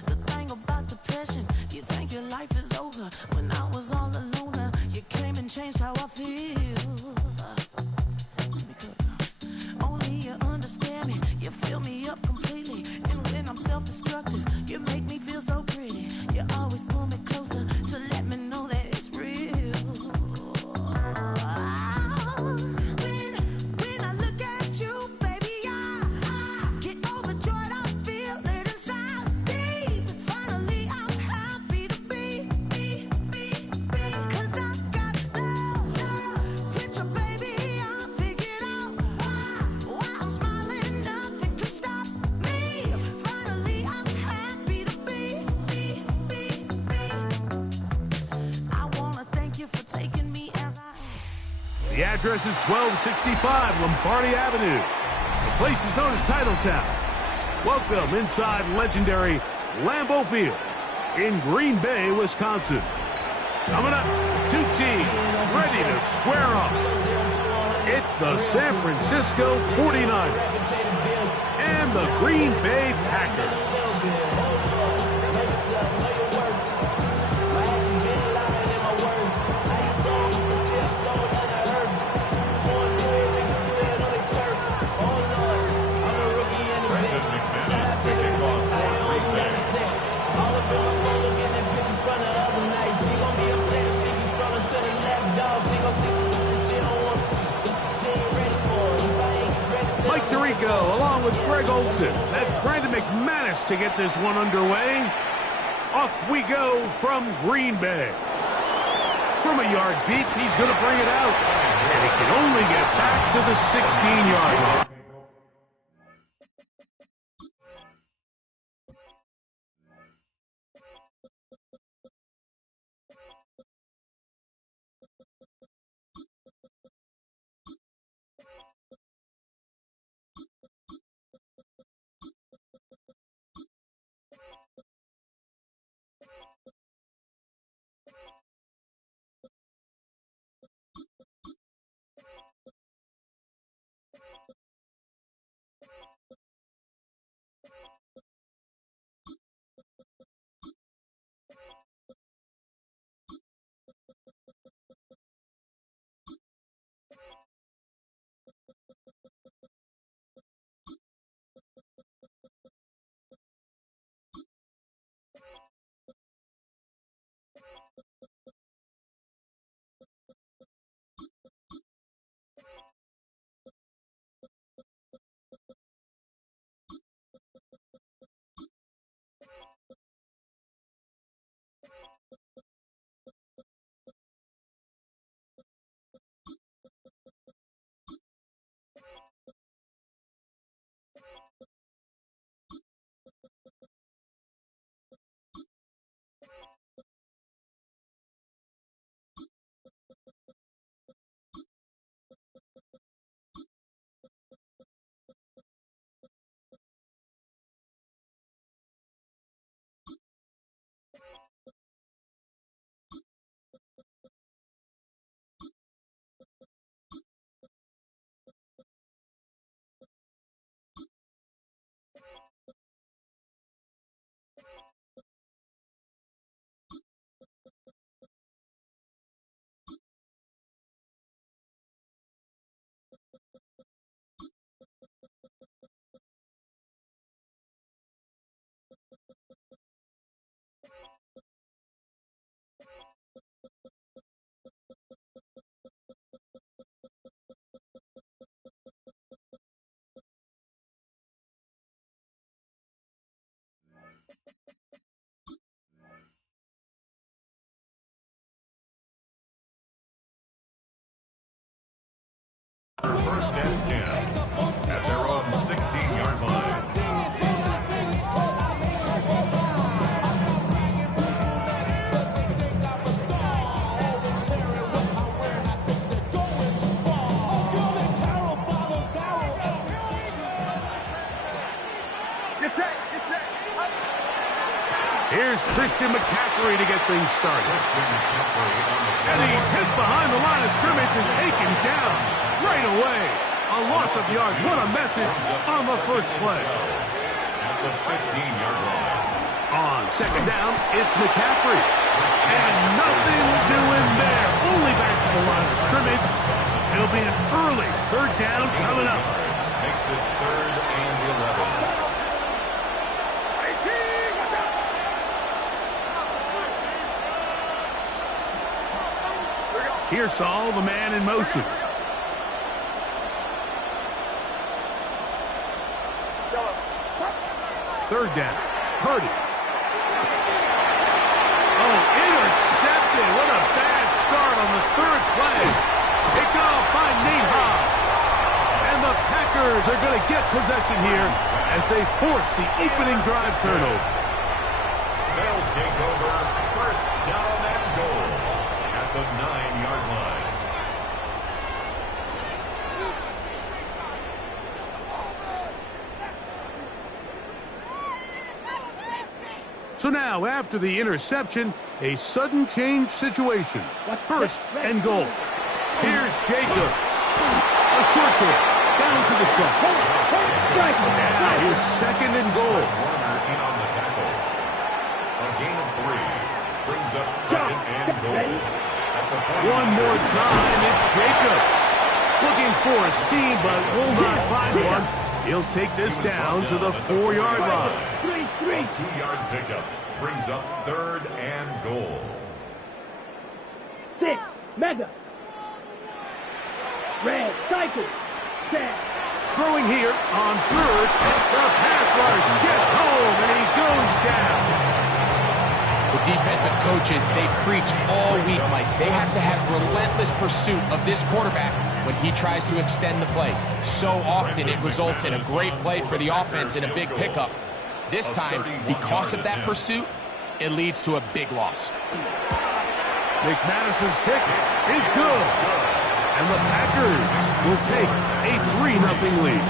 The thing about depression, you think your life is over. When I was all alone, you came and changed how I feel. Only you understand me, you fill me up completely. And when I'm self-destructive, you make me feel so pretty. You always pull me closer to let me know that it's real. When I look at you, baby, I get overjoyed. I feel it inside deep. Finally, I'm happy to be The address is 1265 Lombardi Avenue. The place is known as Titletown. Welcome inside legendary Lambeau Field in Green Bay, Wisconsin. Coming up, two teams ready to square up. It's the San Francisco 49ers and the Green Bay Packers. Along with Greg Olson. That's Brandon McManus to get this one underway. Off we go from Green Bay. From a yard deep, he's going to bring it out. And he can only get back to the 16-yard line. First and 10 at their own 16-yard line. Here's Christian McCaffrey to get things started. And he's hit behind the line of scrimmage and taken down right away. A loss of yards. What a message on the first play. At the 15-yard line. On second down, it's McCaffrey. And nothing doing there. Only back to the line of scrimmage. It'll be an early third down coming up. Makes it 3rd and 11. Here's Saul, the man in motion. Third down. Purdy. Oh, intercepted. What a bad start on the third play. Picked off by Nate Hobbs. And the Packers are going to get possession here as they force the opening drive turnover. They'll take over first down and goal at the 9-yard line. So now, after the interception, a sudden change situation. First and goal. Here's Jacobs. A short goal. Down to the set. Now here's second and goal. Warner in on the tackle. A gain of 3 brings up second and goal. One more time, it's Jacobs. Looking for a seam, but will not find one. He'll take this down to the 4-yard line. A 2-yard pickup brings up third and goal. 6, Mega. Red, cycle. Set. Throwing here on third. The pass rush gets home, and he goes down. The defensive coaches, they preach all week, Mike. They have to have relentless pursuit of this quarterback when he tries to extend the play. So often it results in a great play for the offense and a big pickup. This time, because of that pursuit, it leads to a big loss. McManus's kick is good. And the Packers will take a 3-0 lead.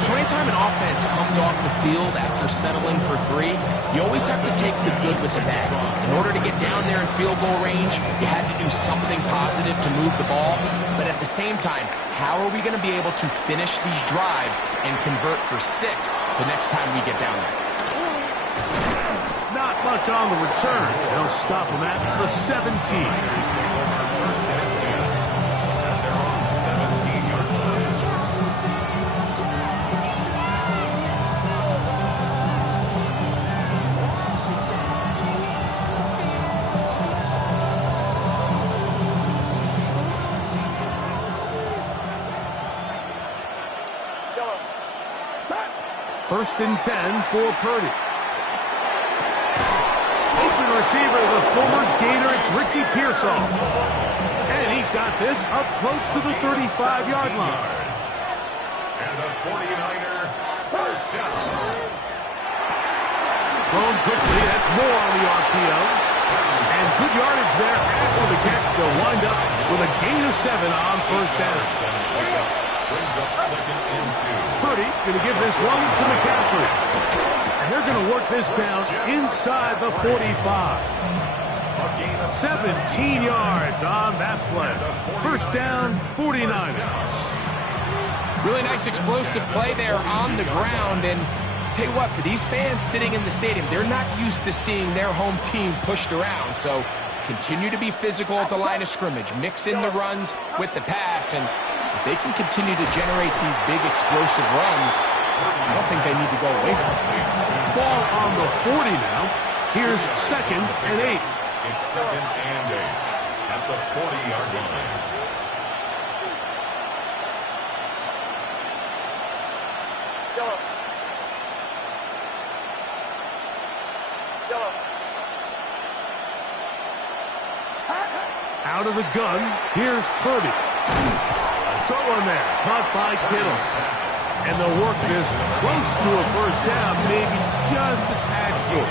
So anytime an offense comes off the field after settling for 3, you always have to take the good with the bad. In order to get down there in field goal range, you had to do something positive to move the ball. But at the same time, how are we going to be able to finish these drives and convert for 6 the next time we get down there? Not much on the return. They'll stop him at the 17. First and 10 for Purdy. Open receiver, the former Gator, it's Ricky Pearsall. And he's got this up close to the 35-yard line. And the 49er first down. Thrown quickly, that's more on the RPO. And good yardage there after the catch. They'll wind up with a gain of 7 on first down. Brings up second and 2. Purdy going to give this one to McCaffrey. And they're going to work this down inside the 45. 17 yards on that play. First down, 49ers. Really nice explosive play there on the ground. And tell you what, for these fans sitting in the stadium, they're not used to seeing their home team pushed around. So continue to be physical at the line of scrimmage. Mix in the runs with the pass. And if they can continue to generate these big explosive runs, I don't think they need to go away from it. Ball on the 40 now. Here's second and 8. It's second and 8 at the 40-yard line. Out of the gun, here's Purdy. Short one there, caught by Kittle. And they'll work this close to a first down, maybe just a tad short.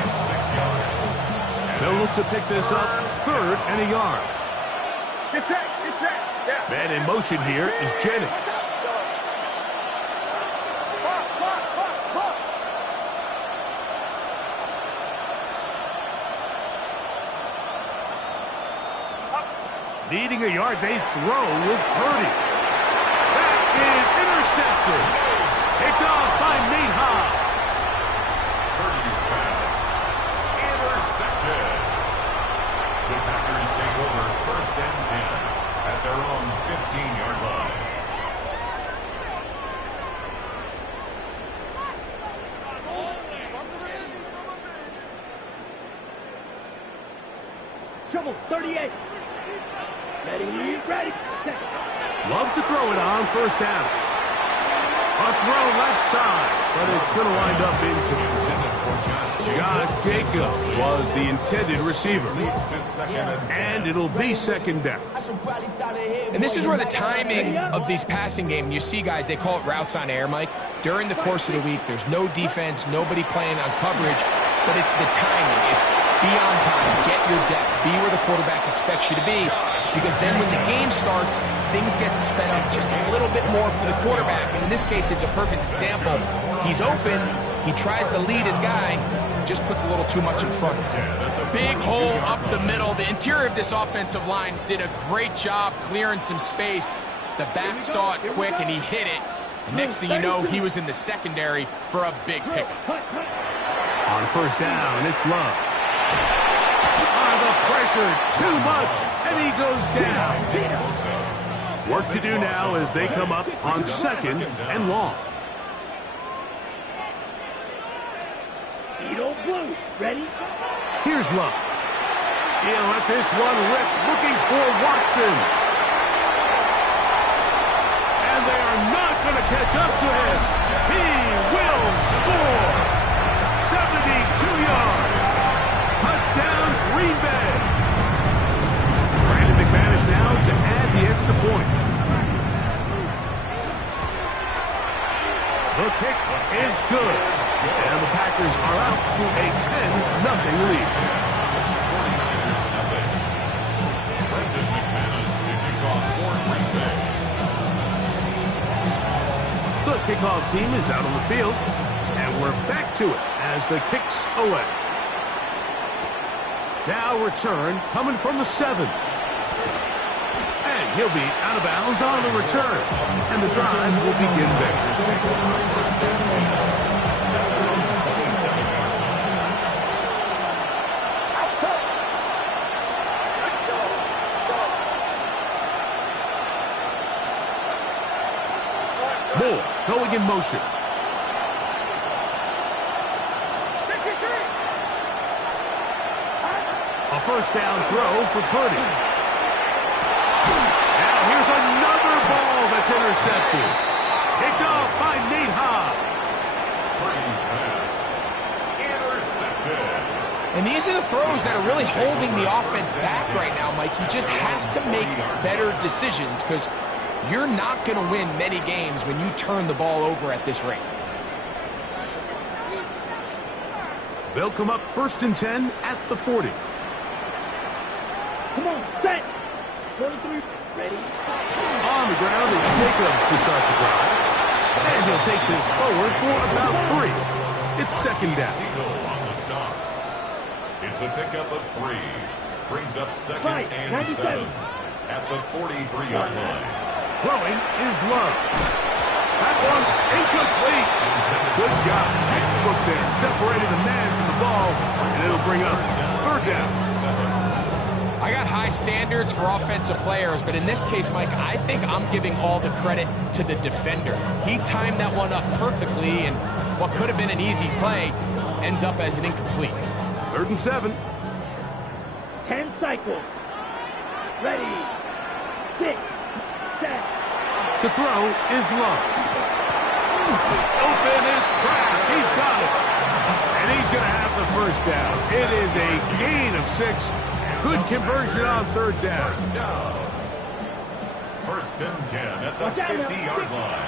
They'll look to pick this up, third and a yard. Get set, yeah. Man in motion here is Jennings. Box. Needing a yard, they throw with Purdy. That is intercepted. Picked off by Nate Hobbs. Purdy's pass intercepted. The Packers take over first and 10 at their own 15-yard line. Trouble, 38. Ready. Set. Love to throw it on first down. A throw left side, but it's going to wind up intended for Josh Jacobs was the intended receiver. And it'll be second down. And this is where the timing of these passing game, you see guys, they call it routes on air, Mike. During the course of the week, there's no defense, nobody playing on coverage, but it's the timing. It's be on time, get your depth, be where the quarterback expects you to be, because then when the game starts, things get sped up just a little bit more for the quarterback. And in this case, it's a perfect example. He's open, he tries to lead his guy, just puts a little too much in front. Big hole up the middle. The interior of this offensive line did a great job clearing some space. The back saw it quick, and he hit it. And next thing you know, he was in the secondary for a big pickup. On first down, it's Love. The pressure, too much, and he goes down. Work to do now as they come up on second and long. Blue, ready? Here's Love. He'll let this one rip, looking for Watson. And they are not going to catch up to him. He will score. 72 yards. Touchdown, Green Bay. Brandon McManus now to add the extra point. The kick is good. And the Packers are out to a 10-0 lead. 49ers, Brandon McManus to kick off for Green Bay. The kickoff team is out on the field, and we're back to it as the kick's away. Now return coming from the 7. And he'll be out of bounds on the return. And the drive will begin there. Moore going in motion. A first down throw for Purdy. Now here's another ball that's intercepted. Picked off by Nate Hobbs. Purdy's pass intercepted. And these are the throws that are really holding the offense back right now, Mike. He just has to make better decisions because you're not going to win many games when you turn the ball over at this rate. They'll come up first and 10 at the 40. Come on, set. 43, ready? On the ground is Jacobs to start the drive. And he'll take this forward for about 3. It's second down. Siegel on the stop. It's a pickup of 3. Brings up second and 7 at the 43-yard line. Throwing is Love. That one's incomplete. Good job. Textbook there. Separated the man from the ball. And it'll bring up third down. I got high standards for offensive players, but in this case, Mike, I think I'm giving all the credit to the defender. He timed that one up perfectly, and what could have been an easy play ends up as an incomplete. Third and 7. 10 cycles. Ready. 6, 7. To throw is Love. Open is Kraft. He's got it. And he's going to have the first down. It is a gain of 6. Good conversion on third down. First down. First and 10 at the 50-yard line.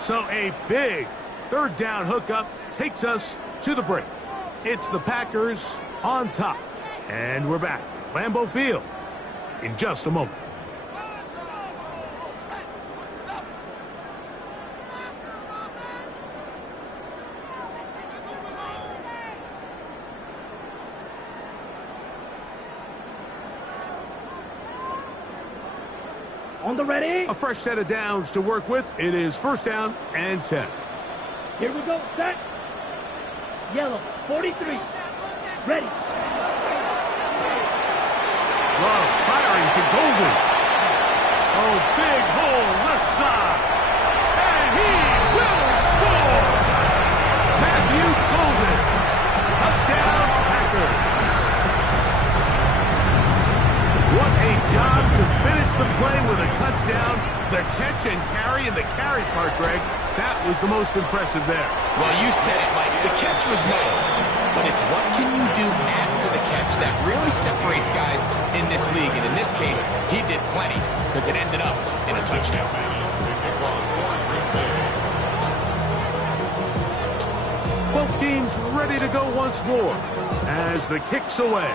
So a big third down hookup takes us to the break. It's the Packers on top. And we're back. Lambeau Field in just a moment. On the ready. A fresh set of downs to work with. It is first down and 10. Here we go. Set. Yellow. 43. Ready. Love firing to Golden. Oh, big hole left side. And he will score. Matthew Golden. Touchdown, Packers. What a job to finish the play with a touchdown. The catch and carry, and the carry part, Greg, that was the most impressive there. Well, you said it, Mike. The catch was nice, but it's what can you do after the catch that really separates guys in this league. And in this case, he did plenty because it ended up in a touchdown. Both teams ready to go once more as the kick's away.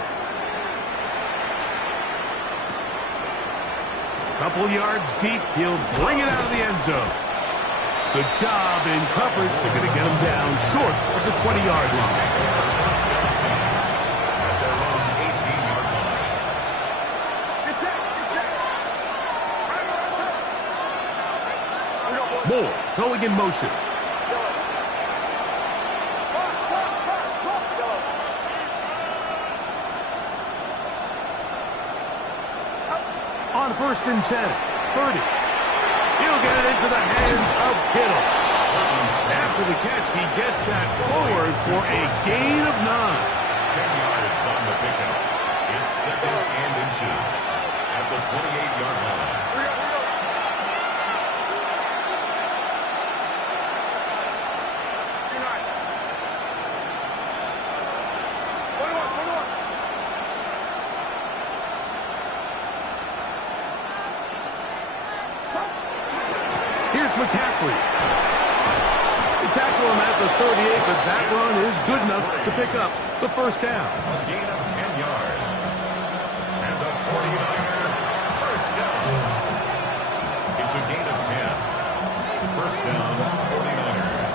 Couple yards deep, he'll bring it out of the end zone. Good job in coverage. They're going to get him down short of the 20-yard line. At their own 18-yard line. Moore going in motion. On 1st and 10, 30. He'll get it into the hands of Kittle. After the catch, he gets that forward for a gain of 9. 10 yards on the pickup. It's 2nd and inches at the 28-yard line. Here's McCaffrey. They tackle him at the 38, but that run is good enough to pick up the first down. A gain of 10 yards. And the 49er first down. It's a gain of 10. First down, 49ers.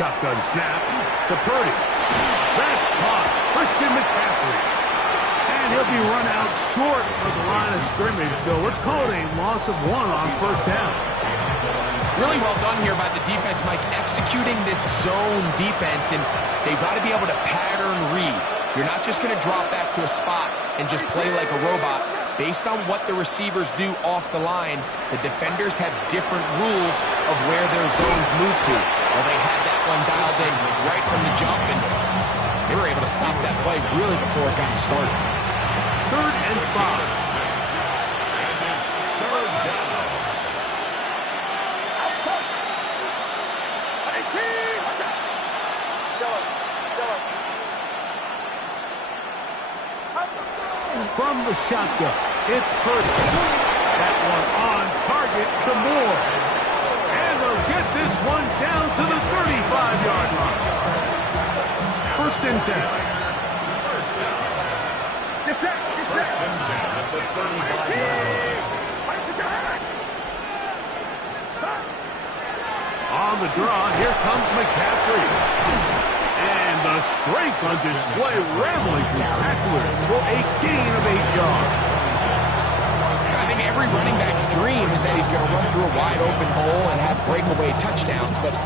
Shotgun snap to Purdy. That's caught. Christian McCaffrey. And he'll be run out short of the line of scrimmage, so let's call it a loss of 1 on first down. Really well done here by the defense, Mike, executing this zone defense, and they've got to be able to pattern read. You're not just going to drop back to a spot and just play like a robot. Based on what the receivers do off the line, the defenders have different rules of where their zones move to. Well, they had that one dialed in right from the jump, and they were able to stop that play really before it got started. 3rd and 5. And it's 3rd down. From the shotgun, it's Purdy. That one on target to Moore. And they'll get this one down to the 35-yard line. 1st and 10. First and 10 at the 35-yard line. On the draw, here comes McCaffrey. And the strength on display, rambling through tacklers for a gain of 8 yards. I think every running back's dream is that he's going to run through a wide open hole and have breakaway touchdowns, but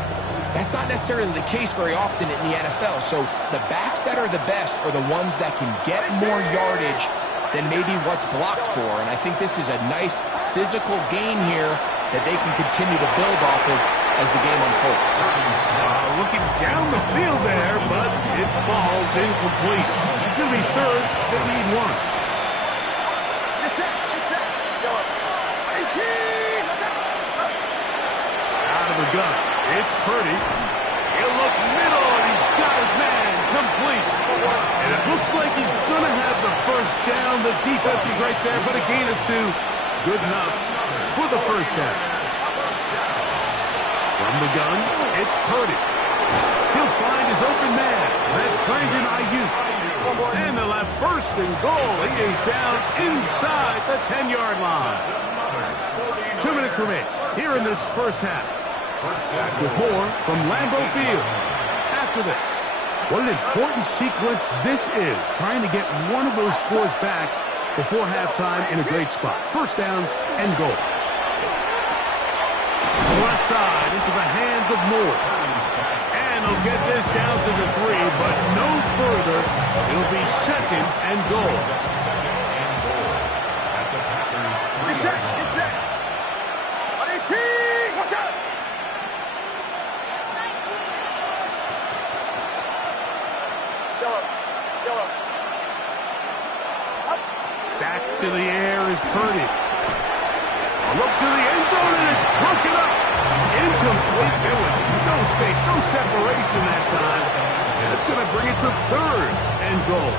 that's not necessarily the case very often in the NFL. So the backs that are the best are the ones that can get more yardage than maybe what's blocked for. And I think this is a nice physical gain here that they can continue to build off of as the game unfolds. Looking down the field there, but it falls incomplete. It's going to be 3rd. They need 1. Out of the gun. It's Purdy. He'll look middle, and he's got his man complete. And it looks like he's going to have the first down. The defense is right there, but a gain of 2. Good enough for the first down. From the gun, it's Purdy. He'll find his open man. That's Brandon Ayuk. And they'll have 1st and goal. He is down inside the 10-yard line. 2 minutes remain here in this first half. With more from Lambeau Field. After this, what an important sequence this is. Trying to get one of those scores back before halftime in a great spot. First down and goal. Left side into the hands of Moore. And they'll get this down to the 3, but no further. It'll be 2nd and goal. At the Packers' 3-yard line. Back to the air is Purdy. A look to the end zone, and it's broken up. Incomplete. There was no space. No separation that time. And it's going to bring it to 3rd and goal.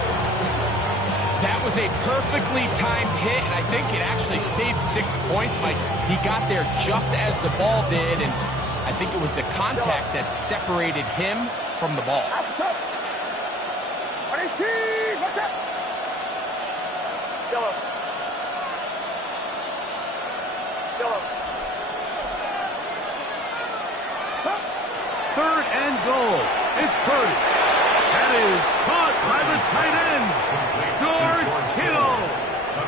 That was a perfectly timed hit, and I think it actually saved 6 points, Mike. He got there just as the ball did, and I think it was the contact that separated him from the ball. Third and goal. It's Purdy. That is caught by the tight end. George Kittle.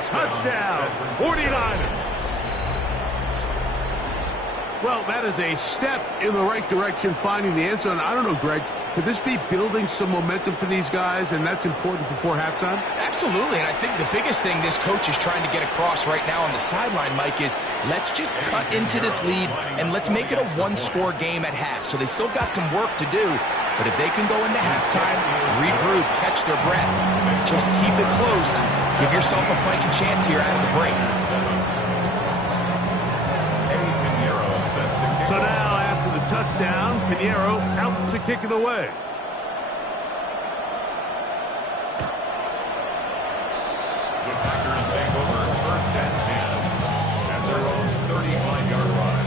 Touchdown, 49ers. Well, that is a step in the right direction, finding the end zone. I don't know, Greg. Could this be building some momentum for these guys, and that's important before halftime? Absolutely, and I think the biggest thing this coach is trying to get across right now on the sideline, Mike, is let's just cut into this lead, and let's make it a one-score game at half. So they still got some work to do, but if they can go into halftime, regroup, catch their breath, just keep it close, give yourself a fighting chance here out of the break. So now, after the touchdown, Pinheiro out to kick it away. The Packers take over 1st and 10 at their own 35-yard line.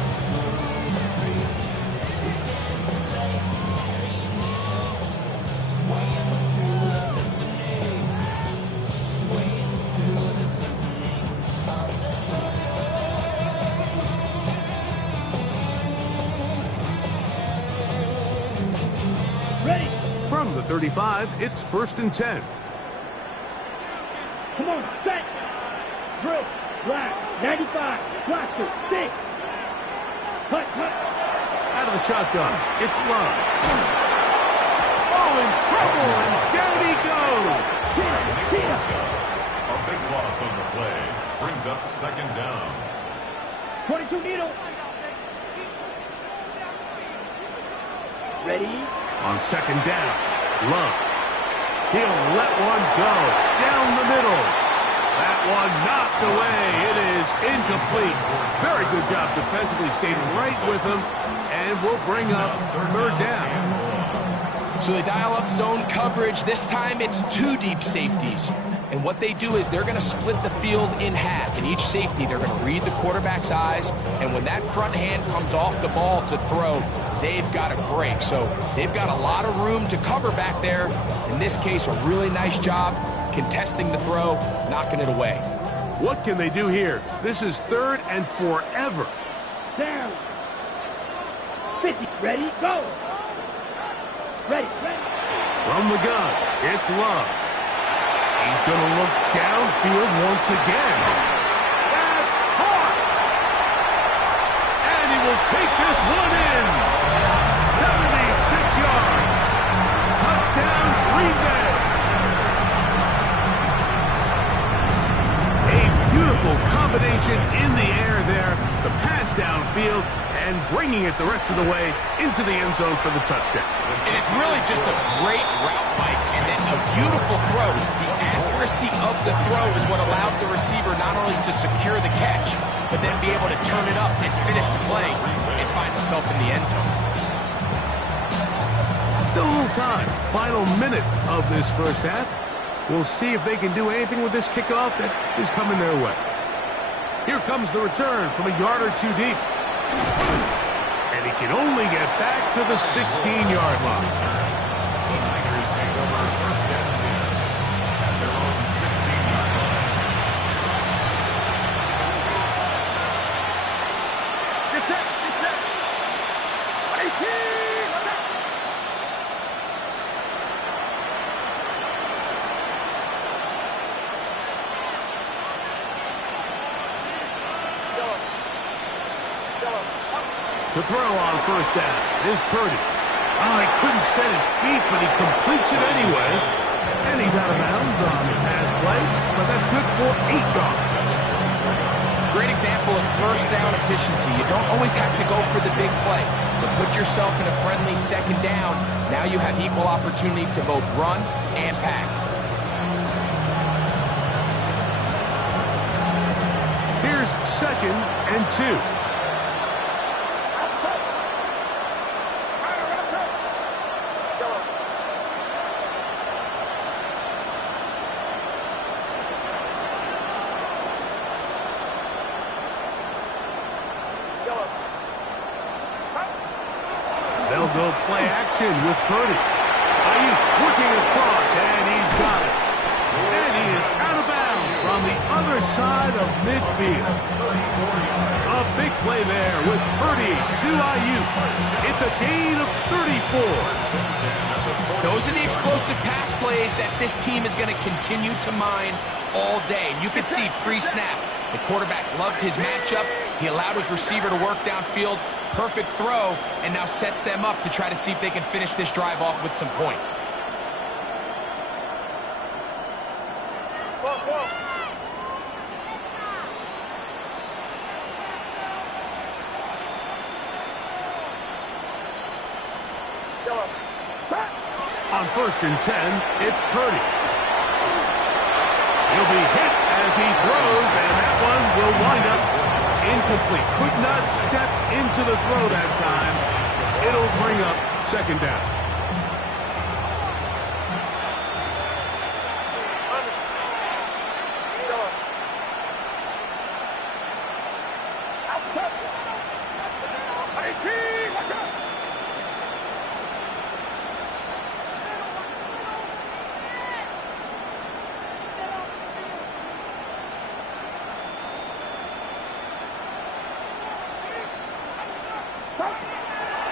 From the 35, it's 1st and 10. Come on, set. Drill. Black. 95. Blaster. 6. Cut. Out of the shotgun, it's Love. Oh, in trouble, and down he goes. A big loss on the play brings up 2nd down. 22 needle. Ready? On 2nd down, Love. He'll let one go down the middle. That one knocked away. It is incomplete. Very good job defensively. Stayed right with him, and we'll bring up 3rd down. So they dial up zone coverage. This time it's 2 deep safeties. And what they do is they're going to split the field in half. In each safety, they're going to read the quarterback's eyes. And when that front hand comes off the ball to throw, they've got a break. So they've got a lot of room to cover back there. In this case, a really nice job contesting the throw, knocking it away. What can they do here? This is 3rd and forever. Down. 50. Ready? Go. Ready. From the gun, it's Love. He's going to look downfield once again. That's caught! And he will take this one in. 76 yards. Touchdown, Green Bay. A beautiful combination in the air there. The pass downfield and bringing it the rest of the way into the end zone for the touchdown. And it's really just a great route, Mike, and then a beautiful throw. The accuracy of the throw is what allowed the receiver not only to secure the catch, but then be able to turn it up and finish the play and find himself in the end zone. Still a little time. Final minute of this first half. We'll see if they can do anything with this kickoff that is coming their way. Here comes the return from a yard or 2 deep. And he can only get back to the 16-yard line. The Niners take over 1st and 10 at their own 16-yard line. Get set. 18. What's up? To throw on 1st down is Purdy. Oh, he couldn't set his feet, but he completes it anyway. And he's out of bounds on the pass play, but that's good for 8 yards. Great example of 1st down efficiency. You don't always have to go for the big play, but put yourself in a friendly 2nd down. Now you have equal opportunity to both run and pass. Here's 2nd and 2. little play action with Purdy. Ayuk working across, and he's got it. And he is out of bounds on the other side of midfield. A big play there with Purdy to Ayuk. It's a gain of 34. Those are the explosive pass plays that this team is going to continue to mine all day. You can see pre-snap, the quarterback loved his matchup. He allowed his receiver to work downfield. Perfect throw, and now sets them up to try to see if they can finish this drive off with some points. On 1st and 10, it's Purdy. He'll be hit as he throws, and that one will wind up incomplete. Could not step into the throw that time. It'll bring up 2nd down.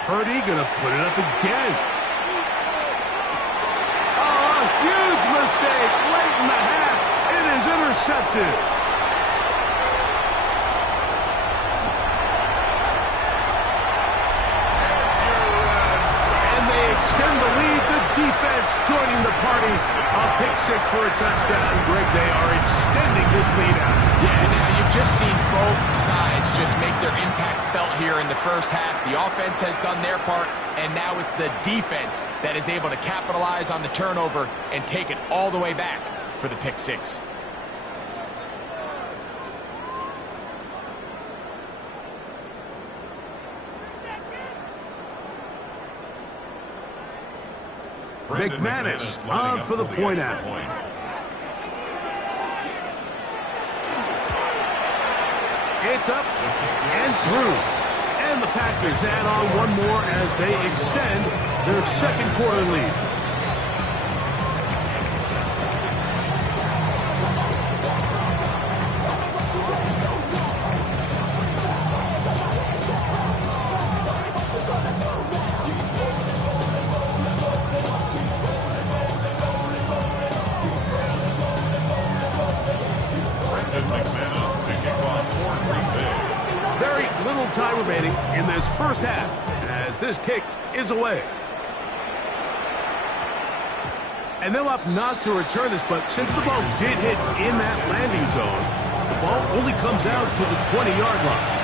Purdy gonna put it up again. Oh, a huge mistake late in the half. It is intercepted. And they extend the lead. The defense joining the party. A pick 6 for a touchdown. Greg, they are extending this lead out. Yeah, now you've just seen both sides just make their impact felt here in the first half. The offense has done their part, and now it's the defense that is able to capitalize on the turnover and take it all the way back for the pick 6. McManus on for the point after. It's up and through. And the Packers add on one more as they extend their 2nd quarter lead. Very little time remaining in this first half as this kick is away. And they'll opt not to return this, but since the ball did hit in that landing zone, the ball only comes out to the 20-yard line.